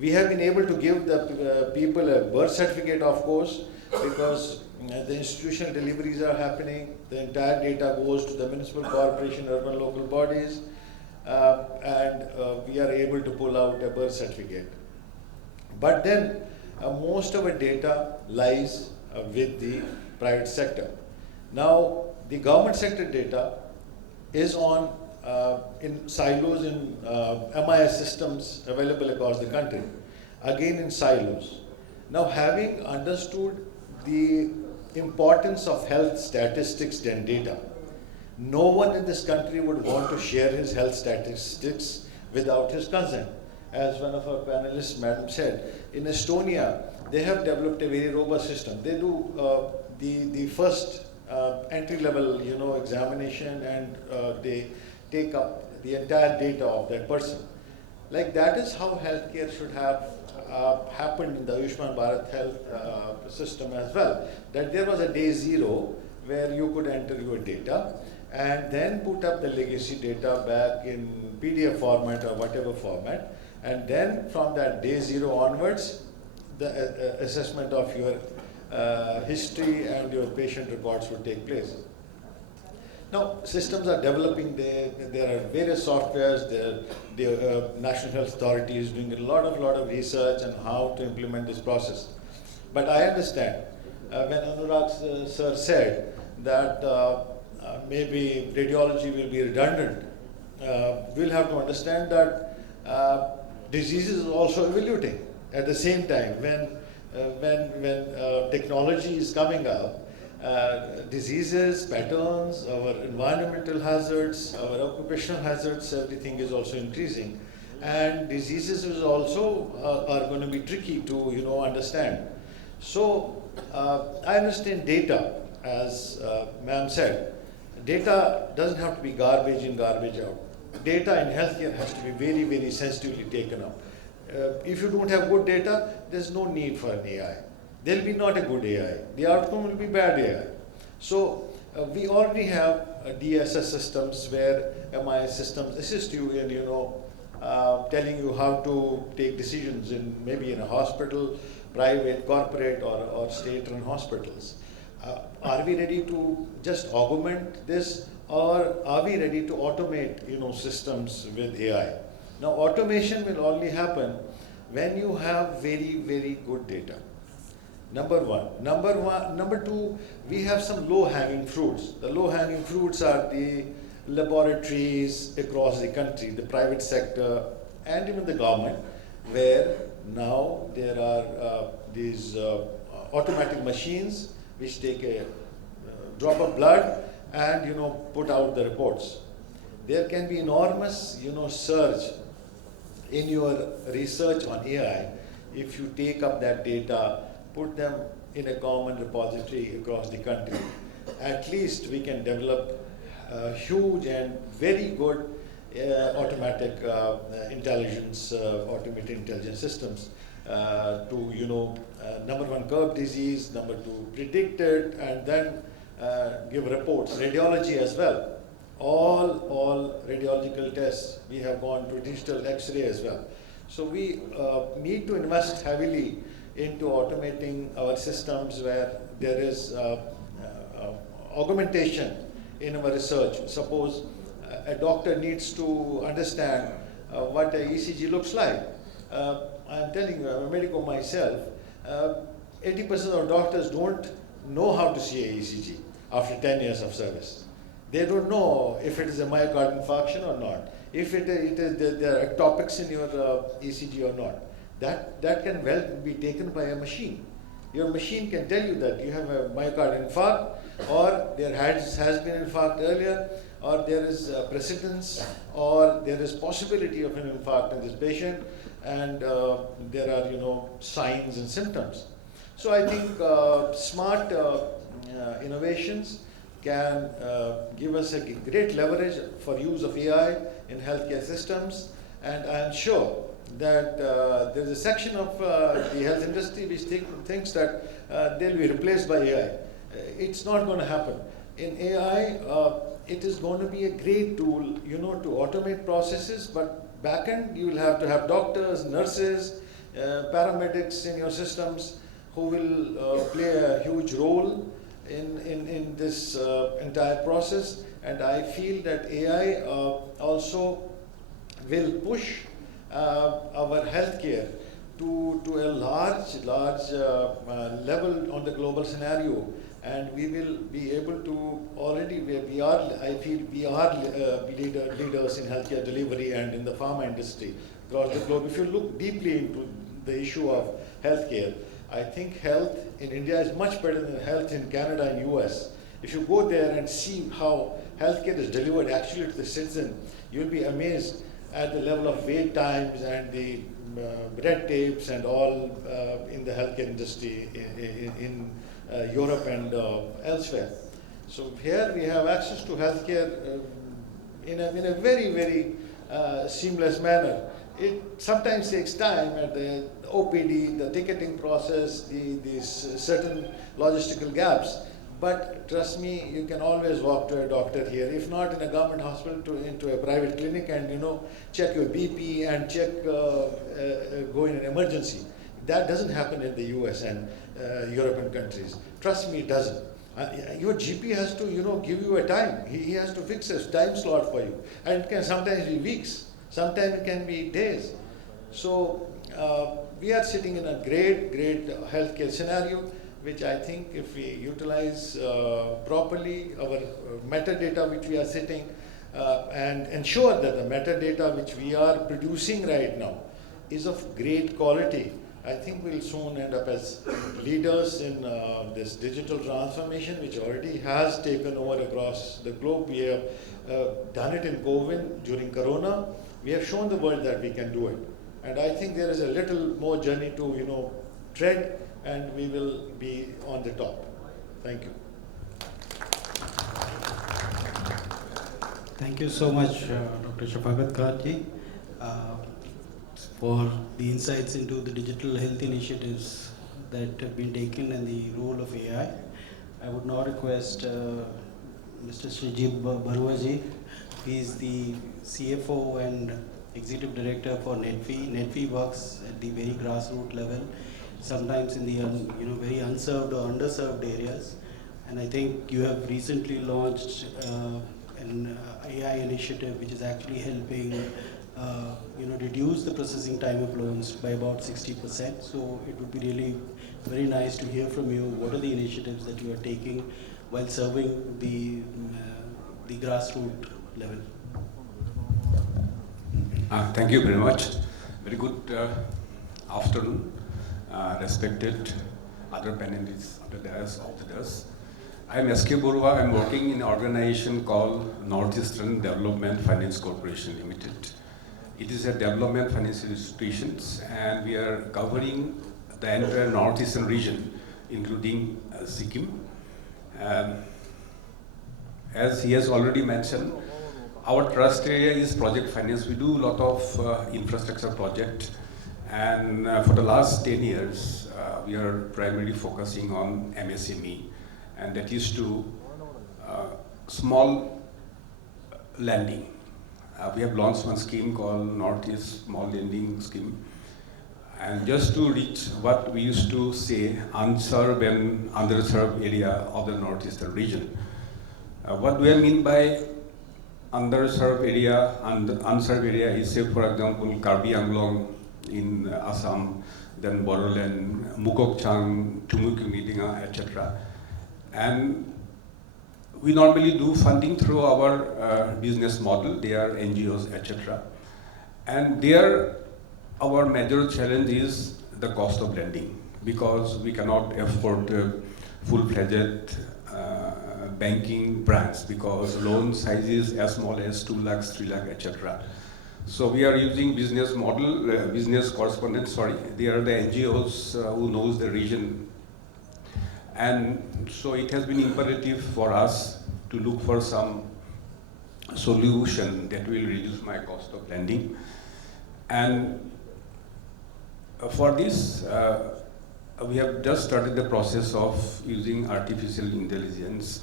We have been able to give the people a birth certificate, of course, because the institutional deliveries are happening. The entire data goes to the municipal corporation, urban local bodies, and we are able to pull out a birth certificate. But then most of our data lies with the private sector. Now, the government sector data is on in silos in MIS systems available across the country, again in silos. Now, having understood the importance of health statistics and data, no one in this country would want to share his health statistics without his consent. As one of our panelists, madam, said, in Estonia, they have developed a very robust system. They do the first entry-level, examination, and they take up the entire data of that person. Like that is how healthcare should have happened in the Ayushman Bharat health system as well. That there was a day zero where you could enter your data and then put up the legacy data back in PDF format or whatever format. And then from that day zero onwards, the assessment of your history and your patient records would take place. Now, systems are developing. There are various softwares. The National Health Authority is doing a lot of research on how to implement this process. But I understand when Anurag sir said that maybe radiology will be redundant, we'll have to understand that diseases are also evolving at the same time. When technology is coming up, diseases, patterns, our environmental hazards, our occupational hazards, everything is also increasing. And diseases is also are going to be tricky to understand. So I understand data, as ma'am said. Data doesn't have to be garbage in, garbage out. Data in healthcare has to be very, very sensitively taken up. If you don't have good data, there's no need for an AI. There'll be not a good AI. The outcome will be bad AI. So we already have DSS systems where MIS systems assist you in, telling you how to take decisions in maybe in a hospital, private, corporate, or state-run hospitals. Are we ready to just augment this, or are we ready to automate, systems with AI? Now, automation will only happen when you have very, very good data. Number one. Number two, we have some low-hanging fruits. The low-hanging fruits are the laboratories across the country, the private sector, and even the government, where now there are these automatic machines which take a drop of blood and put out the reports. There can be enormous surge in your research on AI if you take up that data, put them in a common repository across the country. At least we can develop huge and very good automatic intelligence, automated intelligence systems to number one, curb disease, number two, predict it, and then give reports. Radiology as well. All radiological tests, we have gone to digital X-ray as well. So we need to invest heavily into automating our systems where there is augmentation in our research. Suppose a doctor needs to understand what a ECG looks like. I'm telling you, I'm a medico myself. 80% of doctors don't know how to see a ECG after 10 years of service. They don't know if it is a myocardial infarction or not, if there are ectopics in your ECG or not. That can well be taken by a machine. Your machine can tell you that you have a myocardial infarct, or there has been infarct earlier, or there is precedence, or there is possibility of an infarct in this patient, and there are signs and symptoms. So I think smart innovations can give us a great leverage for use of AI in healthcare systems, and I am sure that there's a section of the health industry which thinks that they'll be replaced by AI. It's not going to happen. In AI, it is going to be a great tool, you know, to automate processes, but back end, you will have to have doctors, nurses, paramedics in your systems who will play a huge role in this entire process. And I feel that AI also will push our healthcare to a large level on the global scenario. And we will be able to already, I feel we are leaders in healthcare delivery and in the pharma industry across the globe. If you look deeply into the issue of healthcare, I think health in India is much better than health in Canada and US. If you go there and see how healthcare is delivered actually to the citizen, you'll be amazed at the level of wait times and the red tapes and all in the healthcare industry in Europe and elsewhere. So here we have access to healthcare in a very seamless manner. It sometimes takes time at the OPD, the ticketing process, these certain logistical gaps. But trust me, you can always walk to a doctor here. If not in a government hospital, into a private clinic, and check your BP and check go in an emergency. That doesn't happen in the US and European countries. Trust me, it doesn't. Your GP has to, give you a time. He has to fix a time slot for you, and it can sometimes be weeks. Sometimes it can be days. So we are sitting in a great healthcare scenario, which I think if we utilize properly our metadata which we are sitting and ensure that the metadata which we are producing right now is of great quality, I think we'll soon end up as leaders in this digital transformation, which already has taken over across the globe. We have done it in COVID during Corona. We have shown the world that we can do it. And I think there is a little more journey to, tread, and we will be on the top. Thank you. Thank you so much, Dr. Shafqat for the insights into the digital health initiatives that have been taken and the role of AI. I would now request Mr. Shrijib Baruaji. He is the CFO and Executive Director for NETFI. NETFI works at the very grassroots level, sometimes in the very unserved or underserved areas. And I think you have recently launched an AI initiative which is actually helping reduce the processing time of loans by about 60%. So it would be really very nice to hear from you what are the initiatives that you are taking while serving the grassroots level. Thank you very much. Very good afternoon, respected other panelists, other dais, of the dais. I am S.K. Borua. I am working in an organization called Northeastern Development Finance Corporation Limited. It is a development financial institutions, and we are covering the entire northeastern region, including Sikkim. As he has already mentioned, our trust area is project finance. We do a lot of infrastructure project, and for the last 10 years, we are primarily focusing on MSME, and that is to small lending. We have launched one scheme called Northeast Small Lending Scheme, and just to reach what we used to say, unserved and underserved area of the northeastern region. What do I mean by underserved area and unserved area is, say, for example, 𝐃𝐢𝐠𝐢𝐭𝐚𝐥 in Assam, then Bodoland, Mukokchang, Tumukimidinga, etc. And we normally do funding through our business model. They are NGOs, etc. And there, our major challenge is the cost of lending, because we cannot afford full-fledged banking branch, because loan size is as small as 2 lakhs, 3 lakh, etc. So we are using business model, business correspondents, sorry. They are the NGOs who knows the region. And so it has been imperative for us to look for some solution that will reduce my cost of lending. And For this, we have just started the process of using artificial intelligence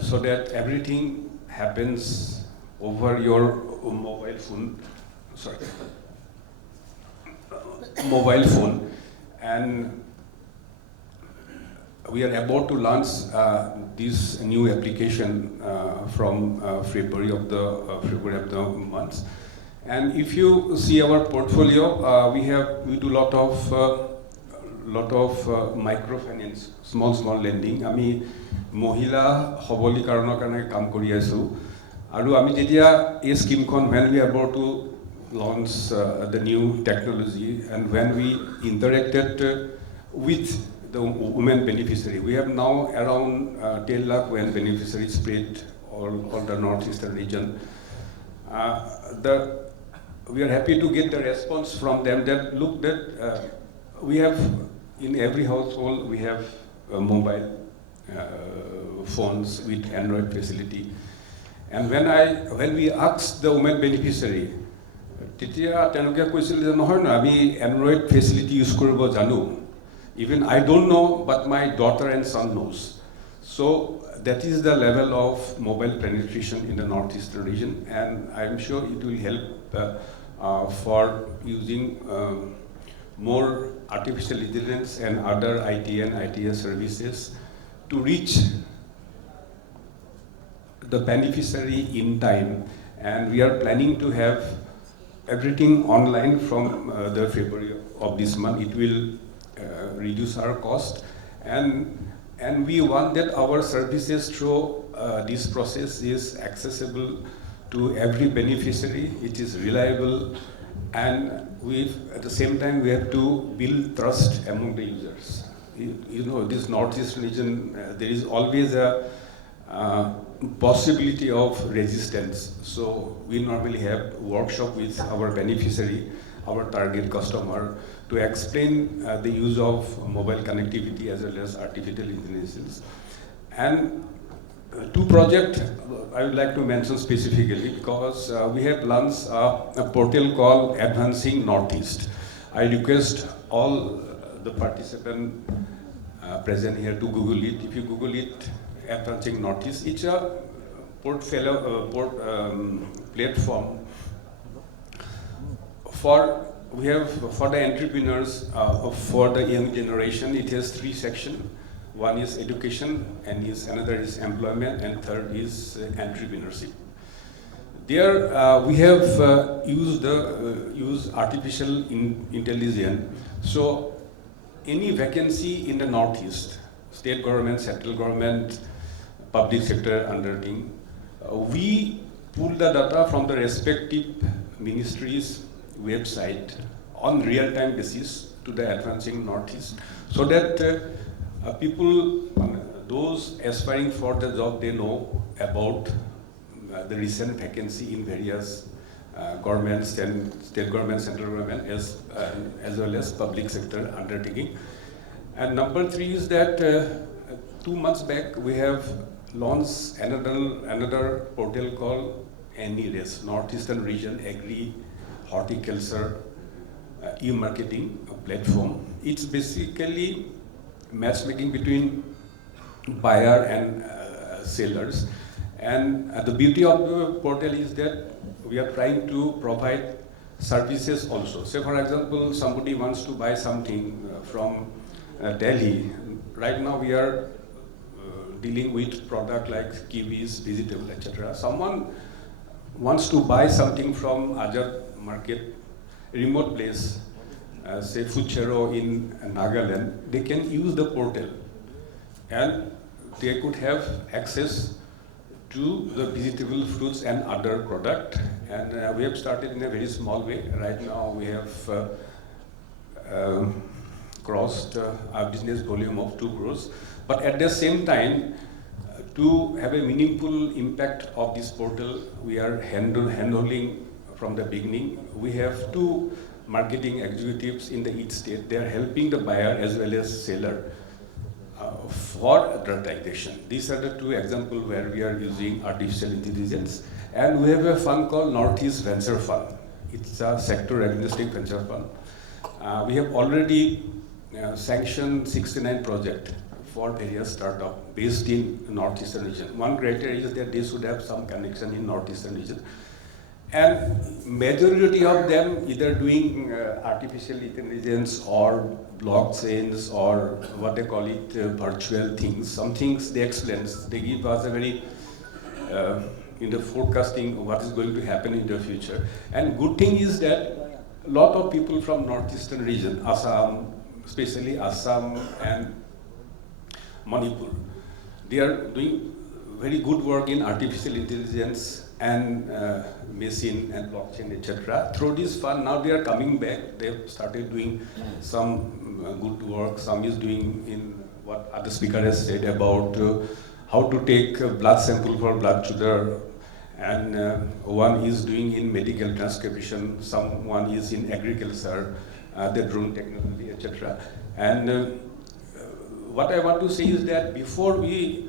so that everything happens over your mobile phone. Sorry, mobile phone, and we are about to launch this new application from February of the month. And if you see our portfolio, we do lot of microfinance, small lending. Ami mohila hobolikaronar karone kaam kori asu. Aru ami jetia ei scheme kon when we are about to launch the new technology, and when we interacted with the women beneficiary, we have now around 10 lakh women beneficiaries spread all the northeastern region. We are happy to get the response from them that look that we have in every household we have mobile phones with Android facility, and when we asked the women beneficiary, তেতিয়া তেওঁলোকে কৈছিল যে নহয় না আমি Android facility use কৰিব জানো, even I don't know but my daughter and son knows. So that is the level of mobile penetration in the northeastern region, and I am sure it will help for using more artificial intelligence and other IT and ITS services to reach the beneficiary in time. And we are planning to have everything online from the February of this month. It will reduce our cost, and we want that our services through this process is accessible to every beneficiary. It is reliable, and at the same time we have to build trust among the users. You know, this northeast region, there is always a possibility of resistance. So we normally have workshop with our beneficiary, our target customer, to explain the use of mobile connectivity as well as artificial intelligence. And two projects I would like to mention specifically, because we have launched a portal called Advancing Northeast. I request all the participants present here to Google it. If you Google it, Advancing Northeast, it's a platform for the entrepreneurs, for the young generation. It has 3 sections. One is education, and another is employment, and third is entrepreneurship. There we have used artificial intelligence. So any vacancy in the northeast, state government, central government, public sector undertaking, we pull the data from the respective ministries' website on real-time basis to the Advancing Northeast, so that people, those aspiring for the job, they know about the recent vacancy in various governments and state government, central government, as well as public sector undertaking. And number 3 is that 2 months back we have launched another portal called NERES, Northeastern Region Agri Horticulture e-marketing platform. It's basically matchmaking between buyer and sellers. And the beauty of the portal is that we are trying to provide services also. Say for example, somebody wants to buy something from Delhi. Right now we are dealing with product like kiwis, vegetable, etc. Someone wants to buy something from Ajar market, remote place, say Fuchero in Nagaland, they can use the portal and they could have access to the vegetable, fruits and other product. And we have started in a very small way. Right now we have crossed our business volume of 2 crores. But at the same time, to have a meaningful impact of this portal, we are handling from the beginning. We have 2 marketing executives in each state. They are helping the buyer as well as seller for advertising. These are the 2 examples where we are using artificial intelligence. And we have a fund called Northeast Venture Fund. It's a sector agnostic venture fund. We have already sanctioned 69 projects for various startups based in northeastern region. One criteria is that they should have some connection in northeastern region. And majority of them either doing artificial intelligence or blockchains or what they call it, virtual things. Some things they explain, they give us a very, in the forecasting what is going to happen in the future. And good thing is that a lot of people from northeastern region, Assam, especially Assam and Manipur, they are doing very good work in artificial intelligence and machine and blockchain, etc. Through this fund, now they are coming back. They've started doing some good work. Some is doing in what other speaker has said about how to take blood sample for blood sugar, and one is doing in medical transcription. Someone is in agriculture, the drone technology, etc. And what I want to say is that before we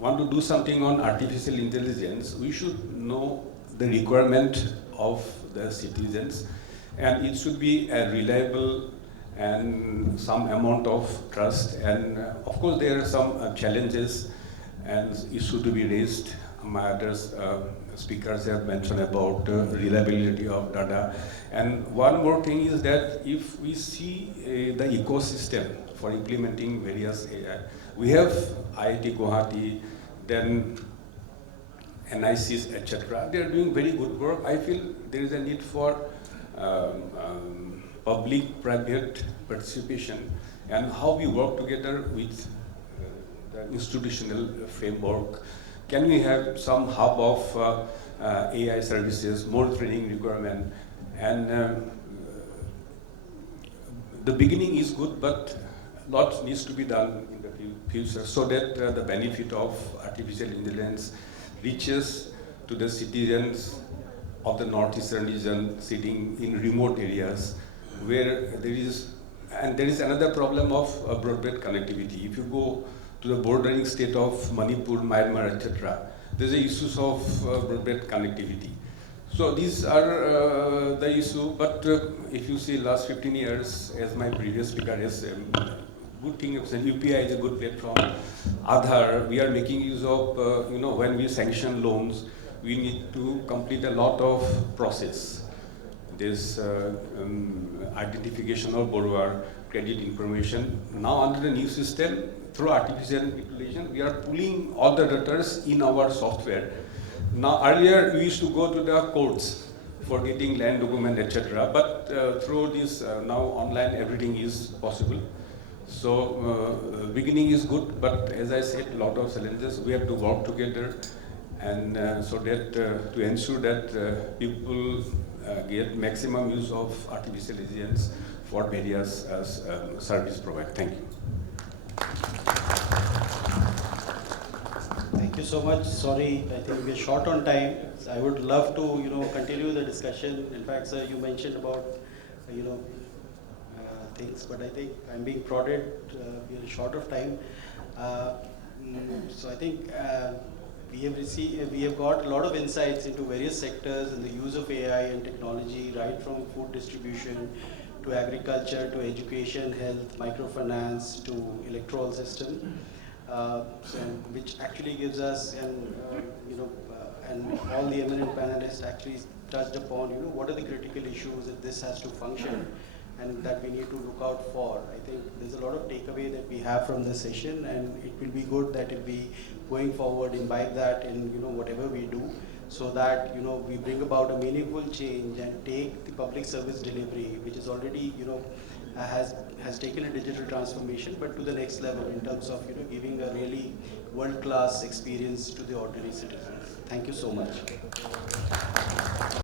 want to do something on artificial intelligence, we should know the requirement of the citizens, and it should be a reliable and some amount of trust. And of course, there are some challenges and issues to be raised. My other speakers have mentioned about reliability of data. And one more thing is that if we see the ecosystem for implementing various AI, we have IIT Guwahati, then NICs, etc. They are doing very good work. I feel there is a need for public-private participation and how we work together with the institutional framework. Can we have some hub of AI services, more training requirement, and the beginning is good, but lots needs to be done in the future so that the benefit of artificial intelligence reaches to the citizens of the northeastern region sitting in remote areas where there is another problem of broadband connectivity. If you go to the bordering state of Manipur, Myanmar, etc., there's issues of broadband connectivity. So these are the issue, but if you see last 15 years, as my previous speaker has said, good thing is that UPI is a good platform. Aadhaar, we are making use of, when we sanction loans, we need to complete a lot of process. This identification of borrower, credit information. Now under the new system, through artificial intelligence, we are pulling all the data in our software. Now earlier we used to go to the courts for getting land document, etc. But through this now online everything is possible. So beginning is good, but as I said, a lot of challenges. We have to work together, and so that to ensure that people get maximum use of artificial intelligence for various service provided. Thank you. Thank you so much. Sorry, I think we're short on time. I would love to, continue the discussion. In fact, sir, you mentioned about, things, but I think I'm being prodded. We are short of time. So I think we have got a lot of insights into various sectors and the use of AI and technology, right from food distribution to agriculture to education, health, microfinance to electoral system. Which actually gives us, and all the eminent panelists actually touched upon, what are the critical issues that this has to function and that we need to look out for. I think there's a lot of takeaway that we have from this session, and it will be good that if we, going forward, imbibe that in, whatever we do, so that, we bring about a meaningful change and take the public service delivery, which is already, has taken a digital transformation, but to the next level in terms of giving a really world-class experience to the ordinary citizen. Thank you so much.